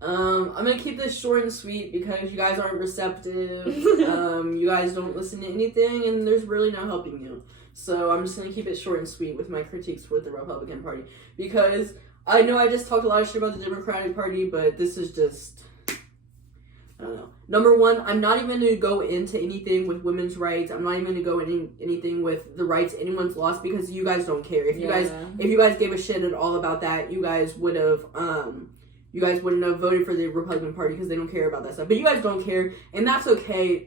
I'm gonna keep this short and sweet because you guys aren't receptive. You guys don't listen to anything, and there's really no helping you. So I'm just gonna keep it short and sweet with my critiques with the Republican Party. Because I know I just talked a lot of shit about the Democratic Party, but this is just, I don't know. Number one, I'm not even going to go into anything with women's rights. I'm not even going to go into anything with the rights anyone's lost, because you guys don't care. If you guys gave a shit at all about that, you guys would have you guys wouldn't have voted for the Republican Party, because they don't care about that stuff. But you guys don't care, and that's okay.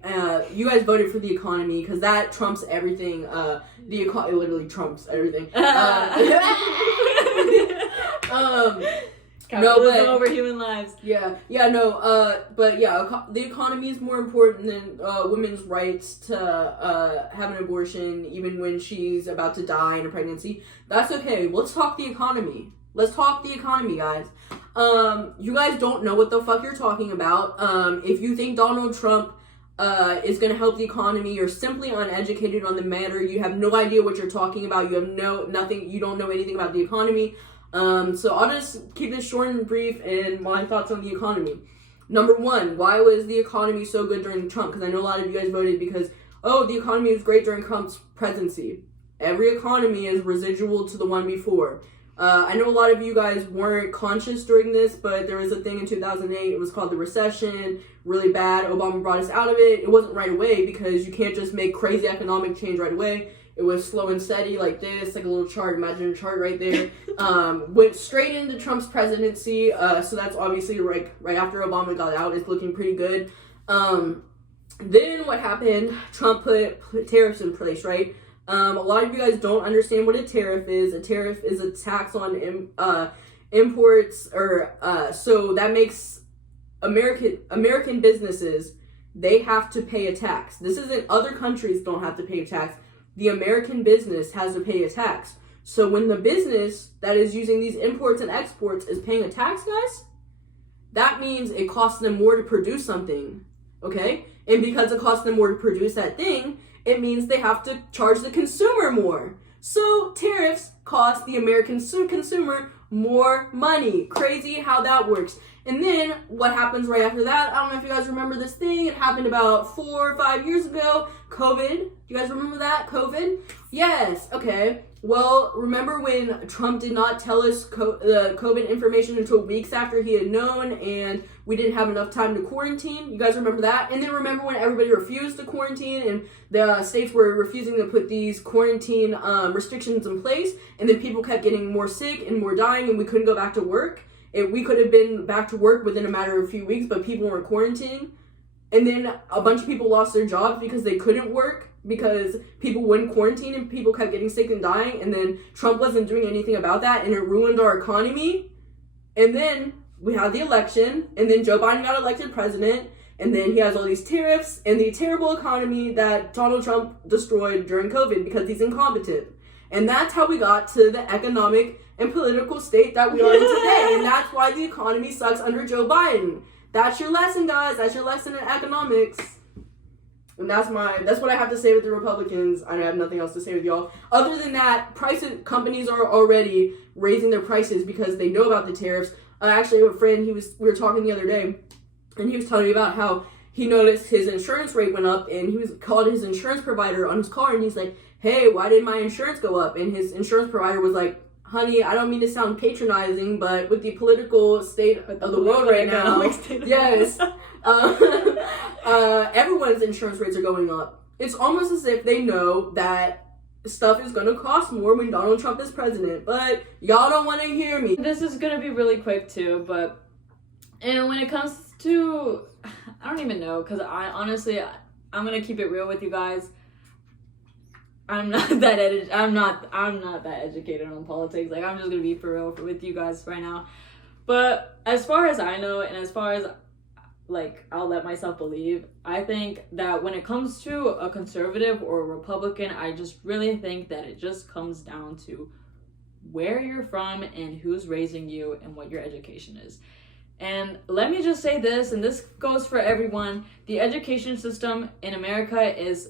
You guys voted for the economy because that trumps everything. It literally trumps everything. capitalism over human lives. But the economy is more important than women's rights to have an abortion, even when she's about to die in a pregnancy. That's okay. Let's talk the economy. Let's talk the economy, guys. You guys don't know what the fuck you're talking about. If you think Donald Trump is going to help the economy, you're simply uneducated on the matter. You have no idea what you're talking about. You have nothing. You don't know anything about the economy. So I'll just keep this short and brief and my thoughts on the economy. Number one, why was the economy so good during Trump? Because I know a lot of you guys voted because, the economy was great during Trump's presidency. Every economy is residual to the one before. I know a lot of you guys weren't conscious during this, but there was a thing in 2008. It was called the recession. Really bad. Obama brought us out of it. It wasn't right away because you can't just make crazy economic change right away. It was slow and steady like this, like a little chart. Imagine a chart right there. Went straight into Trump's presidency. So that's obviously right after Obama got out. It's looking pretty good. Then what happened? Trump put tariffs in place, right? A lot of you guys don't understand what a tariff is. A tariff is a tax on imports, so that makes American businesses, they have to pay a tax. This isn't other countries don't have to pay a tax. The American business has to pay a tax. So when the business that is using these imports and exports is paying a tax, guys, that means it costs them more to produce something, okay? And because it costs them more to produce that thing, it means they have to charge the consumer more. So tariffs cost the American consumer more money. Crazy how that works. And then what happens right after that? I don't know if you guys remember this thing. It happened about 4 or 5 years ago. COVID. You guys remember that? COVID? Yes. Okay. Well, remember when Trump did not tell us the COVID information until weeks after he had known, and we didn't have enough time to quarantine? You guys remember that? And then remember when everybody refused to quarantine, and the states were refusing to put these quarantine restrictions in place, and then people kept getting more sick and more dying, and we couldn't go back to work? We could have been back to work within a matter of a few weeks, but people were quarantining. And then a bunch of people lost their jobs because they couldn't work, because people wouldn't quarantine and people kept getting sick and dying, and then Trump wasn't doing anything about that, and it ruined our economy. And then we had the election, and then Joe Biden got elected president, and then he has all these tariffs and the terrible economy that Donald Trump destroyed during COVID because he's incompetent. And that's how we got to the economic and political state that we are in today, and that's why the economy sucks under Joe Biden. That's your lesson, guys. That's your lesson in economics. And that's what I have to say with the Republicans. I have nothing else to say with y'all. Other than that, companies are already raising their prices because they know about the tariffs. Actually, I have a friend, we were talking the other day, and he was telling me about how he noticed his insurance rate went up, and he called his insurance provider on his car, and he's like, hey, why did my insurance go up? And his insurance provider was like, honey, I don't mean to sound patronizing, but with the political state of the world right now, yes, everyone's insurance rates are going up. It's almost as if they know that stuff is going to cost more when Donald Trump is president, but y'all don't want to hear me. This is going to be really quick too, but when it comes to, I don't even know, because I'm going to keep it real with you guys. I'm not that educated on politics. Like, I'm just gonna be for real with you guys right now. But as far as I know, and as far as like I'll let myself believe, I think that when it comes to a conservative or a Republican, I just really think that it just comes down to where you're from and who's raising you and what your education is. And let me just say this, and this goes for everyone: the education system in America is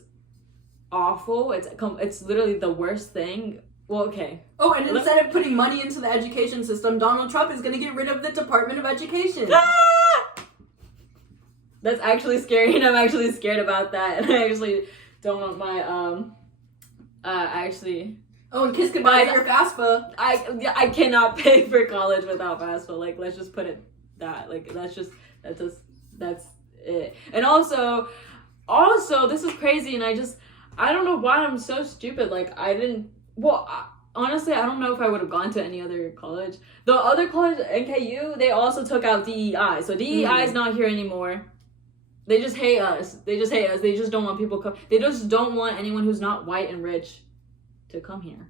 awful. It's literally the worst thing. Well, okay. Oh, and instead of putting money into the education system, Donald Trump is going to get rid of the Department of Education. That's actually scary, and I'm actually scared about that. And I actually don't want my Oh, and kids can buy your FAFSA. I cannot pay for college without FAFSA. Like, let's just put it that. Like, that's it. And also, this is crazy, and I don't know why I'm so stupid. Like, honestly, I don't know if I would have gone to any other college. The other college, NKU, they also took out DEI. So DEI is not here anymore. They just hate us. They just don't want people come. They just don't want anyone who's not white and rich to come here.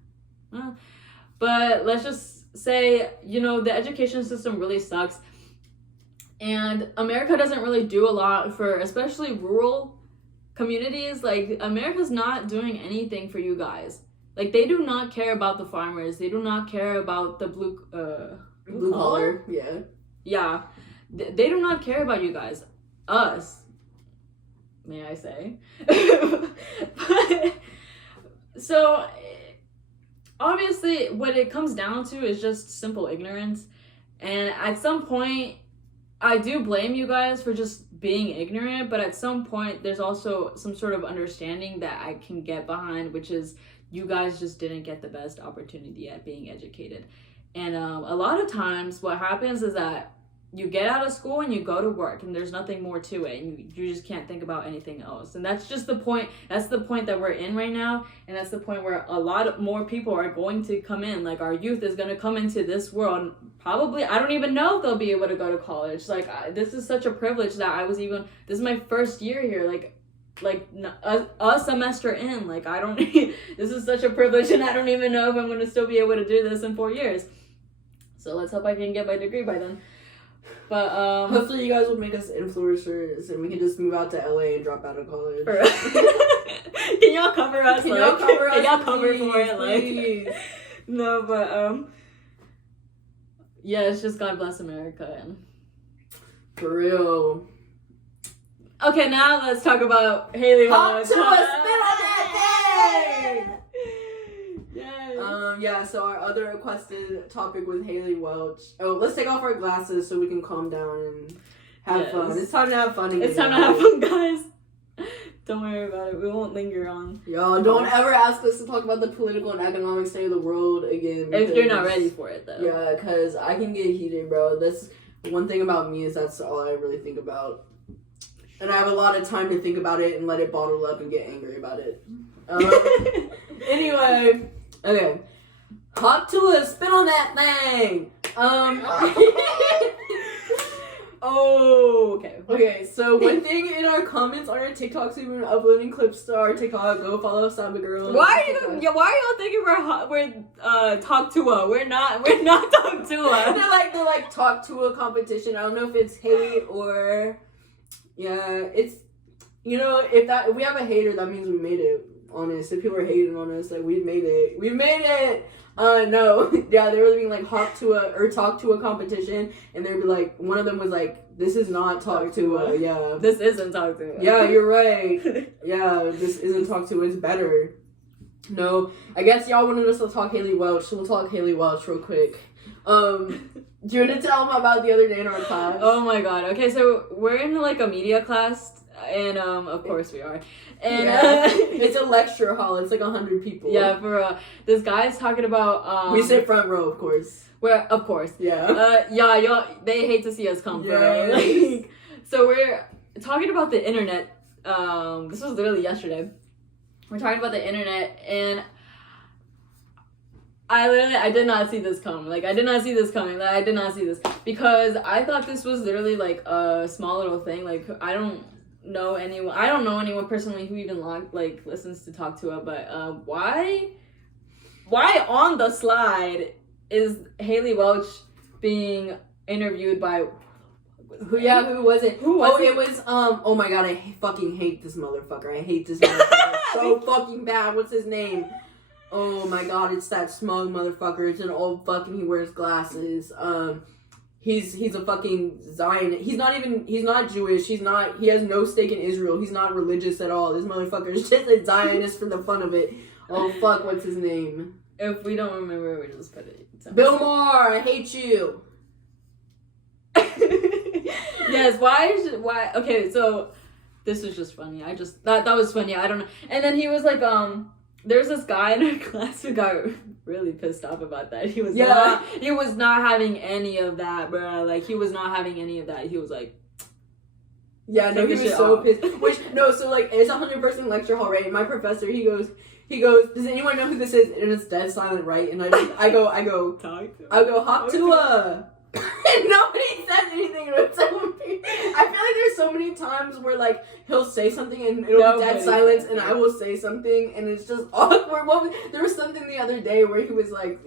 But let's just say, the education system really sucks. And America doesn't really do a lot for especially rural communities. Like, America's not doing anything for you guys. Like, they do not care about the farmers. They do not care about the blue collar. Yeah. They do not care about you guys. Us, may I say. So, obviously, what it comes down to is just simple ignorance. And at some point, I do blame you guys for just being ignorant, but at some point there's also some sort of understanding that I can get behind, which is you guys just didn't get the best opportunity at being educated. And a lot of times what happens is that you get out of school and you go to work and there's nothing more to it, and you just can't think about anything else. And that's just the point. That's the point that we're in right now, and that's the point where a lot more people are going to come in. Like, our youth is going to come into this world. Probably, I don't even know if they'll be able to go to college. Like, this is such a privilege that this is my first year here. Like a semester in. Like, this is such a privilege, and I don't even know if I'm going to still be able to do this in 4 years. So let's hope I can get my degree by then. But hopefully you guys will make us influencers and we can just move out to LA and drop out of college. Can y'all cover us? Can y'all cover us? Can y'all cover please, for it? Please. Like, no, but yeah, it's just God bless America. And for real. Okay, now let's talk about Haley. Hop to a spin on that thing. Yeah, so our other requested topic was Haley Welch. Oh, let's take off our glasses so we can calm down and have fun. It's time to have fun again. It's time to have fun, guys. Don't worry about it. We won't linger on. Y'all, don't ever ask us to talk about the political and economic state of the world again. If you're not ready for it, though. Yeah, because I can get heated, bro. That's one thing about me is that's all I really think about. And I have a lot of time to think about it and let it bottle up and get angry about it. Anyway, okay. Hop to a spin on that thing. Oh, okay. Okay, so one thing in our comments on our TikToks, we've been uploading clips to our TikTok. Go follow Cyba Grls. Why are y'all thinking we're Talk Tuah? We're not Talk Tuah. They're like Talk Tuah competition. I don't know if it's hate or it's if we have a hater, that means we made it. Honest, if people are hating on us, like we've made it. No, yeah, they were being like Talk to a competition, and they'd be like, one of them was like, this is not Talk Tuah. Yeah, this isn't Talk Tuah. Yeah, you're right. Yeah, this isn't Talk Tuah. It's better. No, I guess y'all wanted us to talk Haley Welch, so we'll talk Haley Welch real quick. Do you want to tell them about the other day in our class? Oh my god. Okay, so we're in like a media class, and of course we are. And it's a lecture hall. It's like 100 people. Yeah, for this guy's talking about we sit front row, of course. Where of course. Yeah. Y'all they hate to see us come from. Like, so we're talking about the internet. This was literally yesterday. We're talking about the internet, and I did not see this coming. Like, I did not see this coming. Like, I did not see this. Because I thought this was literally, like, a small little thing. Like, I don't know anyone personally who even, listens to Talk Tuah. But, why on the slide is Haley Welch being interviewed by... Who was it? It was, oh my god, I fucking hate this motherfucker. I hate this motherfucker so fucking bad. What's his name? Oh my god, it's that smug motherfucker. It's an old fucking, he wears glasses. He's a fucking Zionist. He's not Jewish. He has no stake in Israel. He's not religious at all. This motherfucker is just a Zionist for the fun of it. Oh fuck, what's his name? If we don't remember, we just put it. Bill Maher, I hate you. Yes, why? Okay, so this was just funny. That was funny. I don't know. And then he was like, there's this guy in our class who got really pissed off about that. He was not having any of that, bro. Like, he was not having any of that. He was like, yeah, no, he was so pissed. So like, it's a 100-person lecture hall, right? And my professor, he goes, does anyone know who this is? And it's dead silent, right? And I go, Hop Tuah. And nobody says anything. I feel like there's so many times where like he'll say something and it'll be dead silence, and I will say something and it's just awkward. There was something the other day where he was like,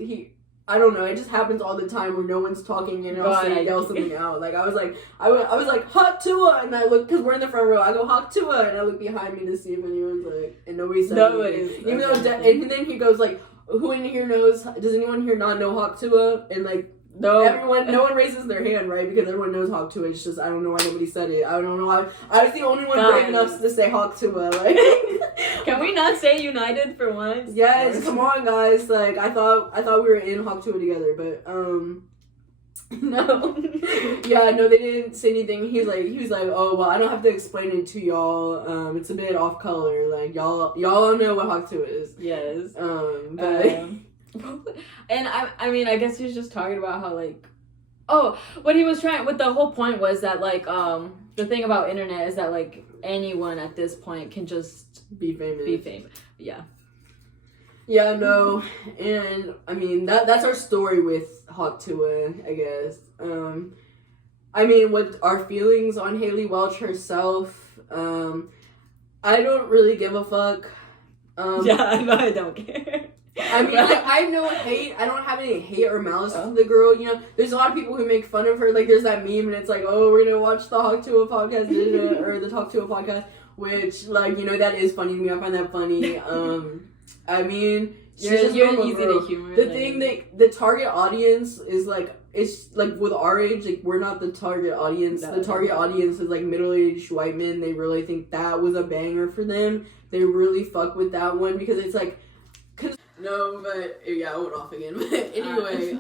I don't know, it just happens all the time where no one's talking and I'll yell something out. Like I was like Hop Tuah, and I look, because we're in the front row, I go Hop Tuah, and I look behind me to see if anyone's like, and nobody said anything. Even though and then he goes like, who in here knows? Does anyone here not know Hop Tuah? And like, no one raises their hand, right? Because everyone knows Hop Tuah. It's just, I don't know why nobody said it. I don't know why. I was the only one brave enough to say Hop Tuah. Like, can we not say united for once? Yes, come on, guys. Like, I thought we were in Hop Tuah together, but no. Yeah, no, they didn't say anything. He was like, oh well, I don't have to explain it to y'all. It's a bit off color. Like, y'all know what Hop Tuah is. Yes. But. And I mean, I guess he was just talking about how, like, what he was trying, what the whole point was that, like, the thing about internet is that, like, anyone at this point can just be famous. Yeah. Yeah, no, and I mean, that's our story with Hop Tuah, I guess. I mean, what our feelings on Haley Welch herself, I don't really give a fuck. Yeah, no, I don't care. I mean, like, I have no hate. I don't have any hate or malice for the girl. You know, there's a lot of people who make fun of her. Like, there's that meme, and it's like, oh, we're gonna watch the Talk Tuah podcast, or the Talk Tuah podcast, which, like, you know, that is funny to me. I find that funny. I mean, you're easy to humor. The thing that the target audience is like, it's like with our age, like, we're not the target audience. The target audience is like middle-aged white men. They really think that was a banger for them. They really fuck with that one because it's like. No, but yeah, I went off again. But anyway,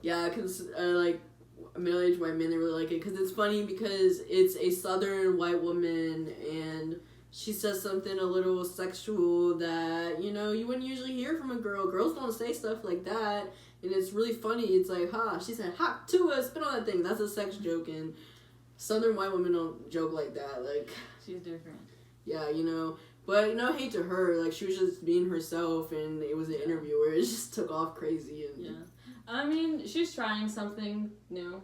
yeah, because like middle-aged white men, they really like it because it's funny because it's a Southern white woman and she says something a little sexual that, you know, you wouldn't usually hear from a girl. Girls don't say stuff like that. And it's really funny. It's like, she said, Tuah, spit on that thing. That's a sex joke. And Southern white women don't joke like that. Like, she's different. Yeah, you know. But, you know, hate to her. Like, she was just being herself, and it was an interview where it just took off crazy. And yeah. I mean, she's trying something new.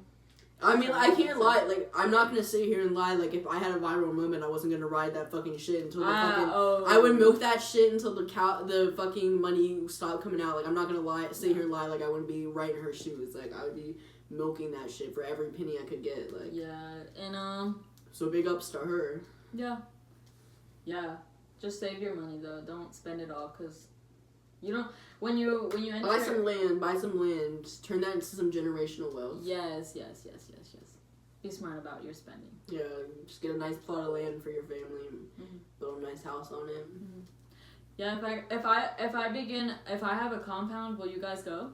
I mean, I can't lie. Like, I'm not gonna sit here and lie. Like, if I had a viral moment, I wasn't gonna ride that fucking shit until the I would milk that shit until the fucking money stopped coming out. Like, I'm not gonna sit here and lie. Like, I wouldn't be right in her shoes. Like, I would be milking that shit for every penny I could get. Like, yeah, and so big ups to her. Yeah. Just save your money though. Don't spend it all, cause you don't. When you enter, buy some land. Turn that into some generational wealth. Yes. Be smart about your spending. Yeah, just get a nice plot of land for your family and build a nice house on it. Mm-hmm. Yeah, if I have a compound, will you guys go?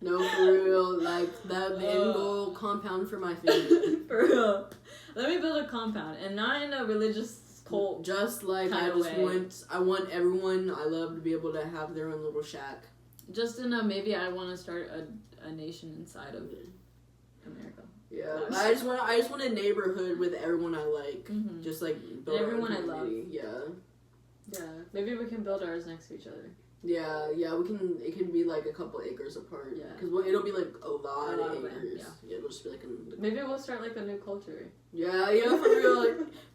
No, for real. Like, the end goal compound for my family. For real. Let me build a compound, and not in a religious cult. Just like I want everyone I love to be able to have their own little shack. Just in a, maybe I want to start a nation inside of America. Yeah, I just want a neighborhood with everyone I like. Mm-hmm. Just like build everyone I love. Yeah. Maybe we can build ours next to each other. Yeah, we can. It can be like a couple acres apart. Yeah, because it'll be like a lot of acres. Yeah, it'll just be like maybe we'll start like a new culture. Yeah, for real.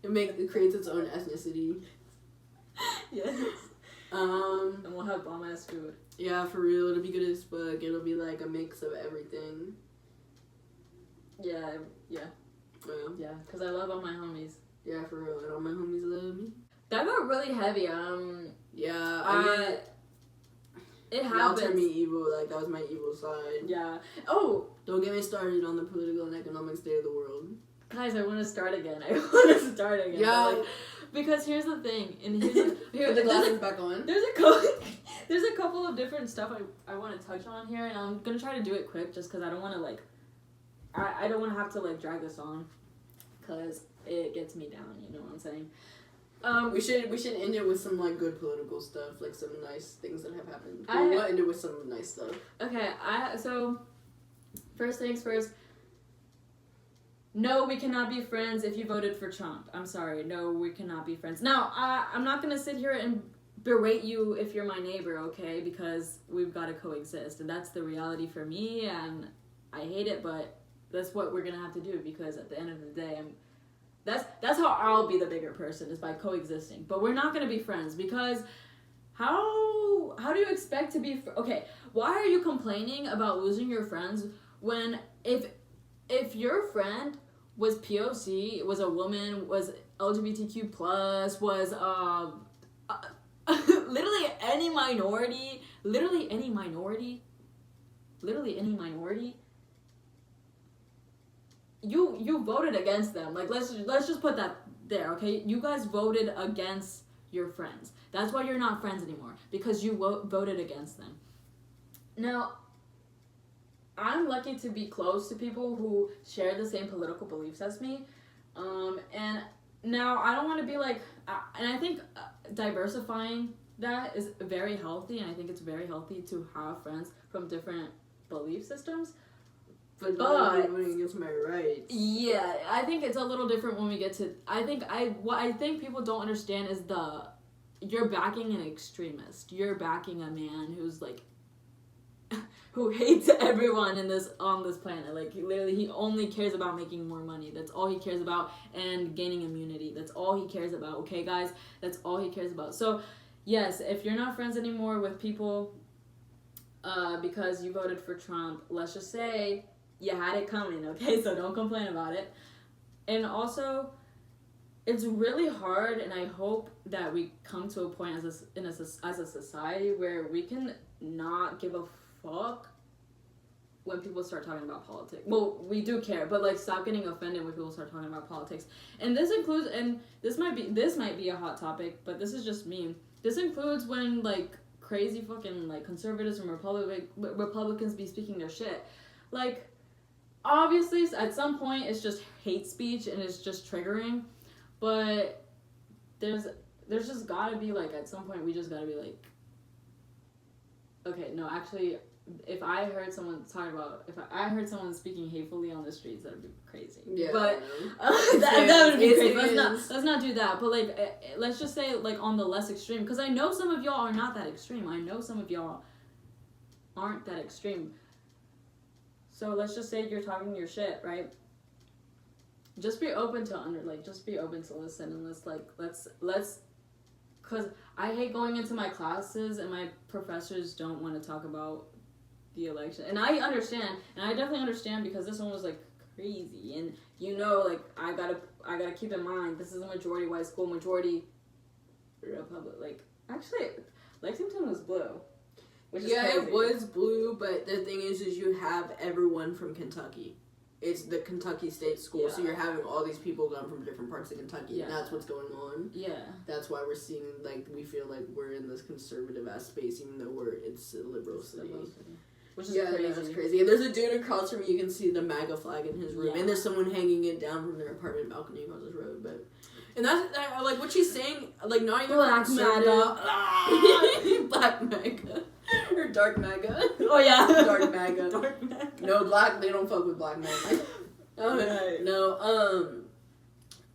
Like, it creates its own ethnicity. Yes. And we'll have bomb ass food. Yeah, for real. It'll be good as fuck. It'll be like a mix of everything. Yeah. Yeah, because I love all my homies. Yeah, for real. And all my homies love me. That got really heavy. Yeah, it happens. Y'all turned me evil. Like, that was my evil side. Yeah. Oh! Don't get me started on the political and economic state of the world. Guys, I want to start again. Yeah. Like, because here's the thing. And here's the glasses back on. There's a couple of different stuff I want to touch on here. And I'm going to try to do it quick just because I don't want to, like... I don't want to have to, like, drag this on. Because it gets me down, you know what I'm saying? We should end it with some like good political stuff, like some nice things that have happened. We'll end it with some nice stuff. Okay, so first things first. No, we cannot be friends if you voted for Trump. I'm sorry. No, we cannot be friends. Now, I'm not gonna sit here and berate you if you're my neighbor, okay? Because we've got to coexist, and that's the reality for me. And I hate it, but that's what we're gonna have to do because at the end of the day, That's how I'll be the bigger person, is by coexisting. But we're not going to be friends because how do you expect to be... Okay, why are you complaining about losing your friends when if your friend was POC, was a woman, was LGBTQ+, was literally any minority, you voted against them. Like, let's just put that there, okay? You guys voted against your friends. That's why you're not friends anymore, because you voted against them. Now, I'm lucky to be close to people who share the same political beliefs as me. And now I don't want to be like, and I think diversifying that is very healthy, and I think it's very healthy to have friends from different belief systems. But voting against my rights. Yeah, I think it's a little different when we get to. What I think people don't understand is you're backing an extremist. You're backing a man who's like, who hates everyone on this planet. Like, he only cares about making more money. That's all he cares about, and gaining immunity. That's all he cares about. Okay, guys, that's all he cares about. So, yes, if you're not friends anymore with people, because you voted for Trump, let's just say. You had it coming, okay? So don't complain about it. And also, it's really hard, and I hope that we come to a point as a society where we can not give a fuck when people start talking about politics. Well, we do care, but like, stop getting offended when people start talking about politics. And this includes, and this might be a hot topic, but this is just me. This includes when like crazy fucking like conservatives and Republicans be speaking their shit. Like, obviously, at some point, it's just hate speech and it's just triggering. But there's just gotta be, like, at some point we just gotta be like, okay, no, actually, if I heard someone speaking hatefully on the streets, that'd be crazy. Yeah. But that would be crazy. Is. Let's not do that. But, like, let's just say, like, on the less extreme, because I know some of y'all are not that extreme. I know some of y'all aren't that extreme. So let's just say you're talking your shit, right? Just be open to just be open to listen, and let's because I hate going into my classes and my professors don't want to talk about the election. And I understand, and I definitely understand, because this one was, like, crazy. And, like, I gotta keep in mind, this is a majority white school, majority Republic. Like, actually, Lexington was blue. Which is crazy. It was blue, but the thing is you have everyone from Kentucky. It's the Kentucky State School, so you're having all these people come from different parts of Kentucky, and that's what's going on. Yeah. That's why we're seeing, like, we feel like we're in this conservative-ass space, even though it's a liberal city. Which is crazy. That's crazy. And there's a dude across from me, you can see the MAGA flag in his room, and there's someone hanging it down from their apartment balcony across this road, but... And that's, like, what she's saying, like, not even Black MAGA. Black MAGA. Or dark MAGA. Oh, yeah. Dark MAGA. Dark MAGA. No, black, they don't fuck with black MAGA.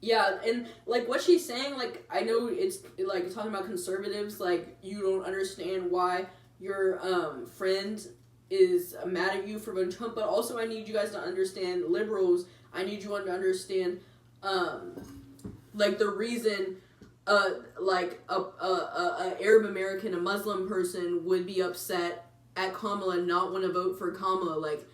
Yeah, and, like, what she's saying, like, I know it's, like, talking about conservatives, like, you don't understand why your, friend is mad at you for voting Trump, but also I need you guys to understand, liberals, I need you to understand, like, the reason, like, a Arab American, a Muslim person would be upset at Kamala and not want to vote for Kamala. Like,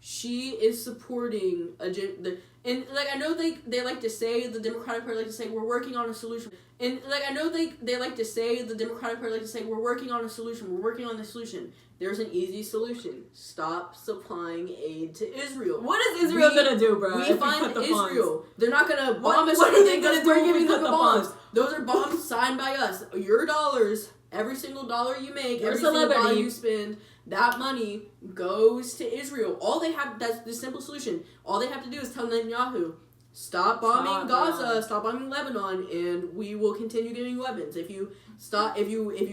she is supporting and, like, I know they like to say, the Democratic Party like to say, we're working on a solution. And, like, I know they like to say, the Democratic Party like to say, we're working on a solution. We're working on the solution. There's an easy solution. Stop supplying aid to Israel. What is Israel gonna do, bro? We find Israel. They're not gonna bomb us. What are they gonna do? We're giving them the bombs. Those are bombs signed by us. Your dollars, every single dollar you make, every single dollar you spend, that money goes to Israel. All they have, that's the simple solution. All they have to do is tell Netanyahu, stop bombing Gaza, stop bombing Lebanon, and we will continue giving you weapons. If you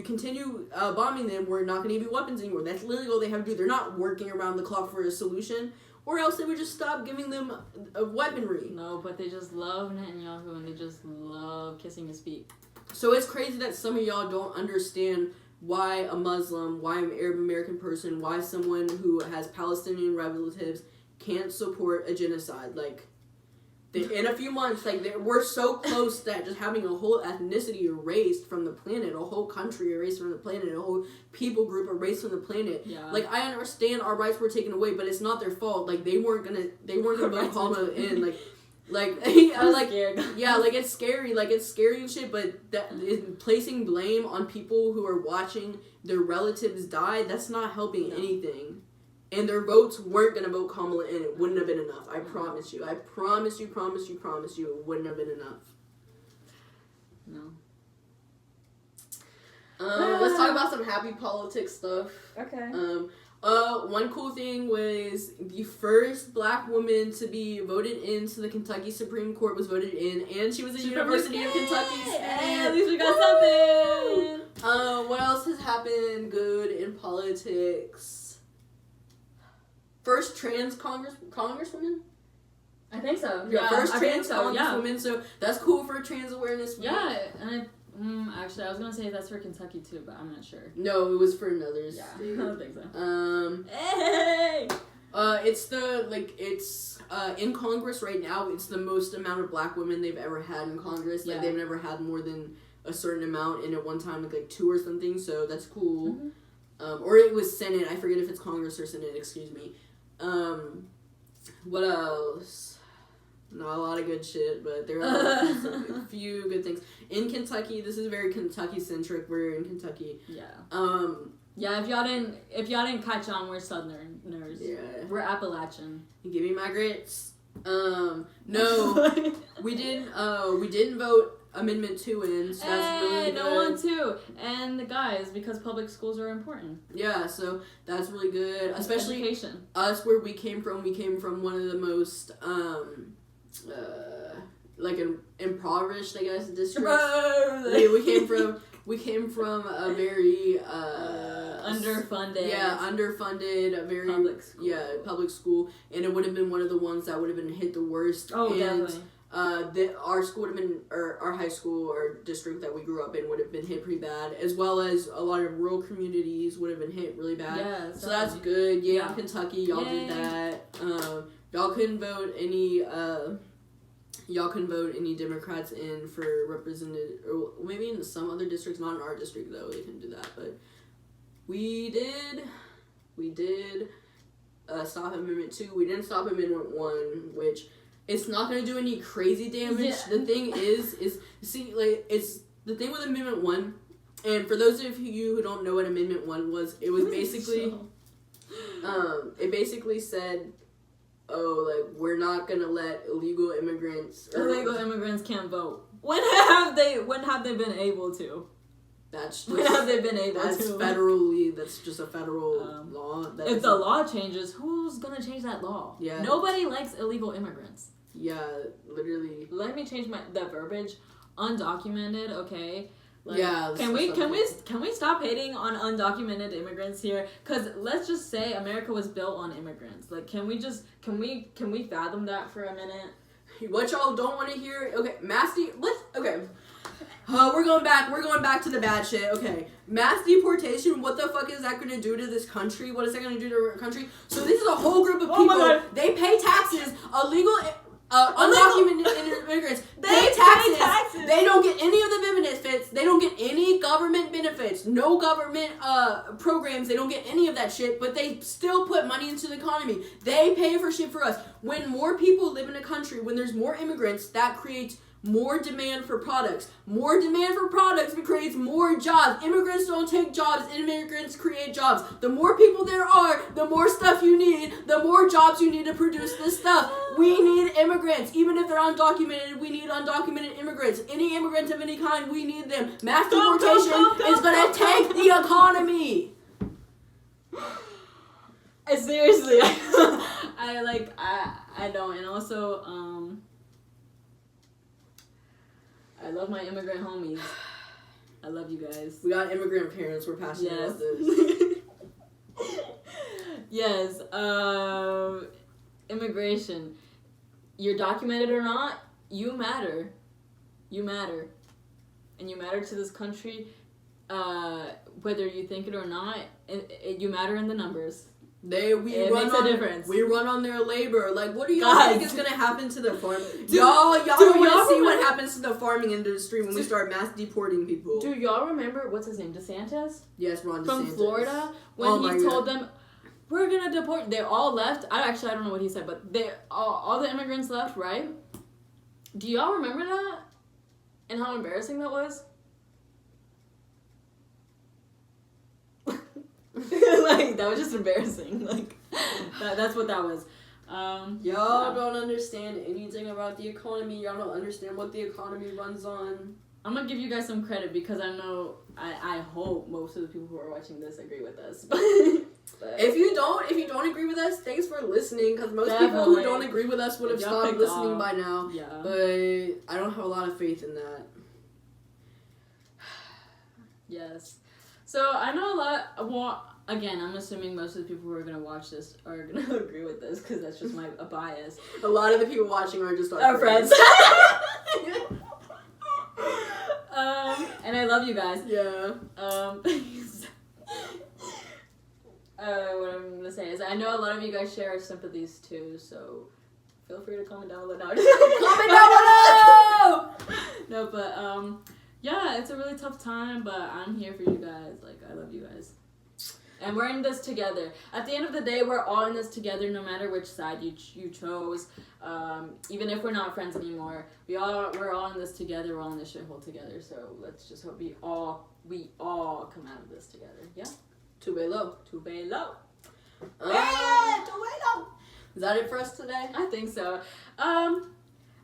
continue bombing them, we're not going to give you weapons anymore. That's literally all they have to do. They're not working around the clock for a solution, or else they would just stop giving them weaponry. No, but they just love Netanyahu, and they just love kissing his feet. So it's crazy that some of y'all don't understand why a Muslim, why an Arab American person, why someone who has Palestinian relatives can't support a genocide. Like, in a few months, like, we're so close that just having a whole ethnicity erased from the planet, a whole country erased from the planet, a whole people group erased from the planet. Yeah. Like, I understand our rights were taken away, but it's not their fault. Like, they weren't gonna vote Kamala in. Like, yeah, like, it's scary. Like, it's scary and shit, but placing blame on people who are watching their relatives die, that's not helping anything. And their votes weren't going to vote Kamala in. It wouldn't have been enough. I promise you. I promise you, it wouldn't have been enough. No. Let's talk about some happy politics stuff. Okay. One cool thing was the first black woman to be voted into the Kentucky Supreme Court was voted in, and she was a University of Kentucky student. Hey, at least we got something. What else has happened good in politics? First trans congresswoman? I think so. Yeah, first trans so, congresswoman, so that's cool for Trans Awareness Week. Yeah, and actually, I was gonna say that's for Kentucky too, but I'm not sure. No, it was for another state. I don't think so. Hey! It's in Congress right now, it's the most amount of black women they've ever had in Congress. Like, they've never had more than a certain amount, and at one time, like 2 or something, so that's cool. Mm-hmm. Or it was Senate, I forget if it's Congress or Senate, excuse me. What else? Not a lot of good shit, but there are a few good things. In Kentucky, this is very Kentucky-centric, we're in Kentucky. Yeah. Yeah, if y'all didn't catch on, we're Southerners. Yeah. We're Appalachian. Give me my grits. No, we didn't vote Amendment 2 in, so that's really good. No one too. And the guys, because public schools are important. Yeah, so that's really good. Especially education. Us, where we came from one of the most, like an impoverished, I guess, district. Bro. We came from a very underfunded. Yeah, underfunded, a very public school, and it would have been one of the ones that would have been hit the worst. Oh, and, definitely. Our school would have been, or our high school or district that we grew up in would have been hit pretty bad, as well as a lot of rural communities would have been hit really bad. Yeah, so that's good. Yeah, yeah. Kentucky, y'all did that. Y'all couldn't vote any Democrats in for representative, or maybe in some other districts, not in our district though, they couldn't do that, but we did stop Amendment 2. We didn't stop Amendment 1, which it's not going to do any crazy damage. Yeah. The thing is see, like, it's the thing with Amendment 1, and for those of you who don't know what Amendment 1 was, it was basically, it basically said, we're not gonna let illegal immigrants can't vote. When have they been able to? That's When have they been able that's to? federally. That's just a federal law. If the law changes, who's gonna change that law? Yeah. Nobody likes illegal immigrants. Yeah, literally. Let me change the verbiage. Undocumented, okay. Like, yeah. Can we stop hating on undocumented immigrants here? Cause let's just say America was built on immigrants. Like, can we fathom that for a minute? What y'all don't want to hear? Okay, we're going back to the bad shit. Okay, mass deportation. What the fuck is that going to do to this country? What is that going to do to our country? So this is a whole group of people. Oh my God. They pay taxes. Undocumented immigrants pay taxes. They don't get any of the benefits. They don't get any government benefits. No government programs. They don't get any of that shit. But they still put money into the economy. They pay for shit for us. When more people live in a country, when there's more immigrants, that creates more demand for products. More demand for products creates more jobs. Immigrants don't take jobs. Immigrants create jobs. The more people there are, the more stuff you need, the more jobs you need to produce this stuff. We need immigrants. Even if they're undocumented, we need undocumented immigrants. Any immigrants of any kind, we need them. Mass deportation is going to tank the economy. Seriously, I don't, and also, I love my immigrant homies. I love you guys. We got immigrant parents. We're passionate about this. Yes. Immigration. You're documented or not, you matter. You matter. And you matter to this country, whether you think it or not. You matter in the numbers. It makes a difference. We run on their labor. Like, what do y'all think is gonna happen to the farm? Y'all want to see what happens to the farming industry when we start mass deporting people. Do y'all remember what's his name, DeSantis? Yes, Ron DeSantis from Florida, when he told them, "We're gonna deport." They all left. I don't know what he said, but all the immigrants left, right? Do y'all remember that? And how embarrassing that was? Like, that was just embarrassing. Like, that's what that was. Y'all don't understand anything about the economy. Y'all don't understand what the economy runs on. I'm gonna give you guys some credit because I know, I hope most of the people who are watching this agree with us. But if you don't agree with us, thanks for listening. Because most people who don't agree with us would have stopped listening by now. Yeah. But I don't have a lot of faith in that. Yes. So I know a lot. Well, again, I'm assuming most of the people who are gonna watch this are gonna agree with this because that's just a bias. A lot of the people watching are just our friends. And I love you guys. Yeah. What I'm gonna say is I know a lot of you guys share our sympathies too, so feel free to comment down below. Comment down below! No, but yeah, it's a really tough time, but I'm here for you guys. Like, I love you guys. And we're in this together. At the end of the day, we're all in this together, no matter which side you chose. Even if we're not friends anymore, we're all in this together. We're all in this shithole together. So let's just hope we all come out of this together. Yeah. Tubelo. Is that it for us today? I think so.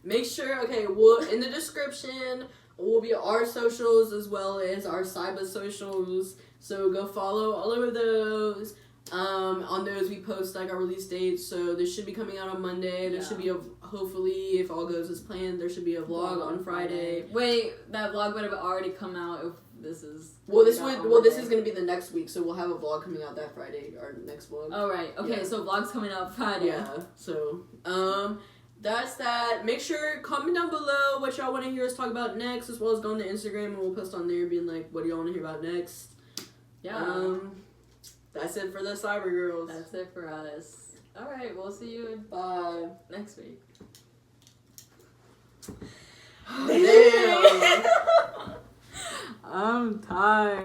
Make sure. Okay. Well, in the description will be our socials as well as our Cyba socials. So go follow all of those. On those we post like our release dates, so this should be coming out on Monday. There should be hopefully, if all goes as planned, there should be a vlog on Friday. Wait, that vlog would have already come out if this is. This is gonna be the next week, so we'll have a vlog coming out that Friday, our next vlog. Oh right, okay, so vlog's coming out Friday. Yeah, so that's that. Make sure comment down below what y'all want to hear us talk about next, as well as go on the Instagram and we'll post on there being like, what do y'all want to hear about next? Yeah. That's it for the Cyber Girls. That's it for us. All right, we'll see you next week. Damn. I'm tired.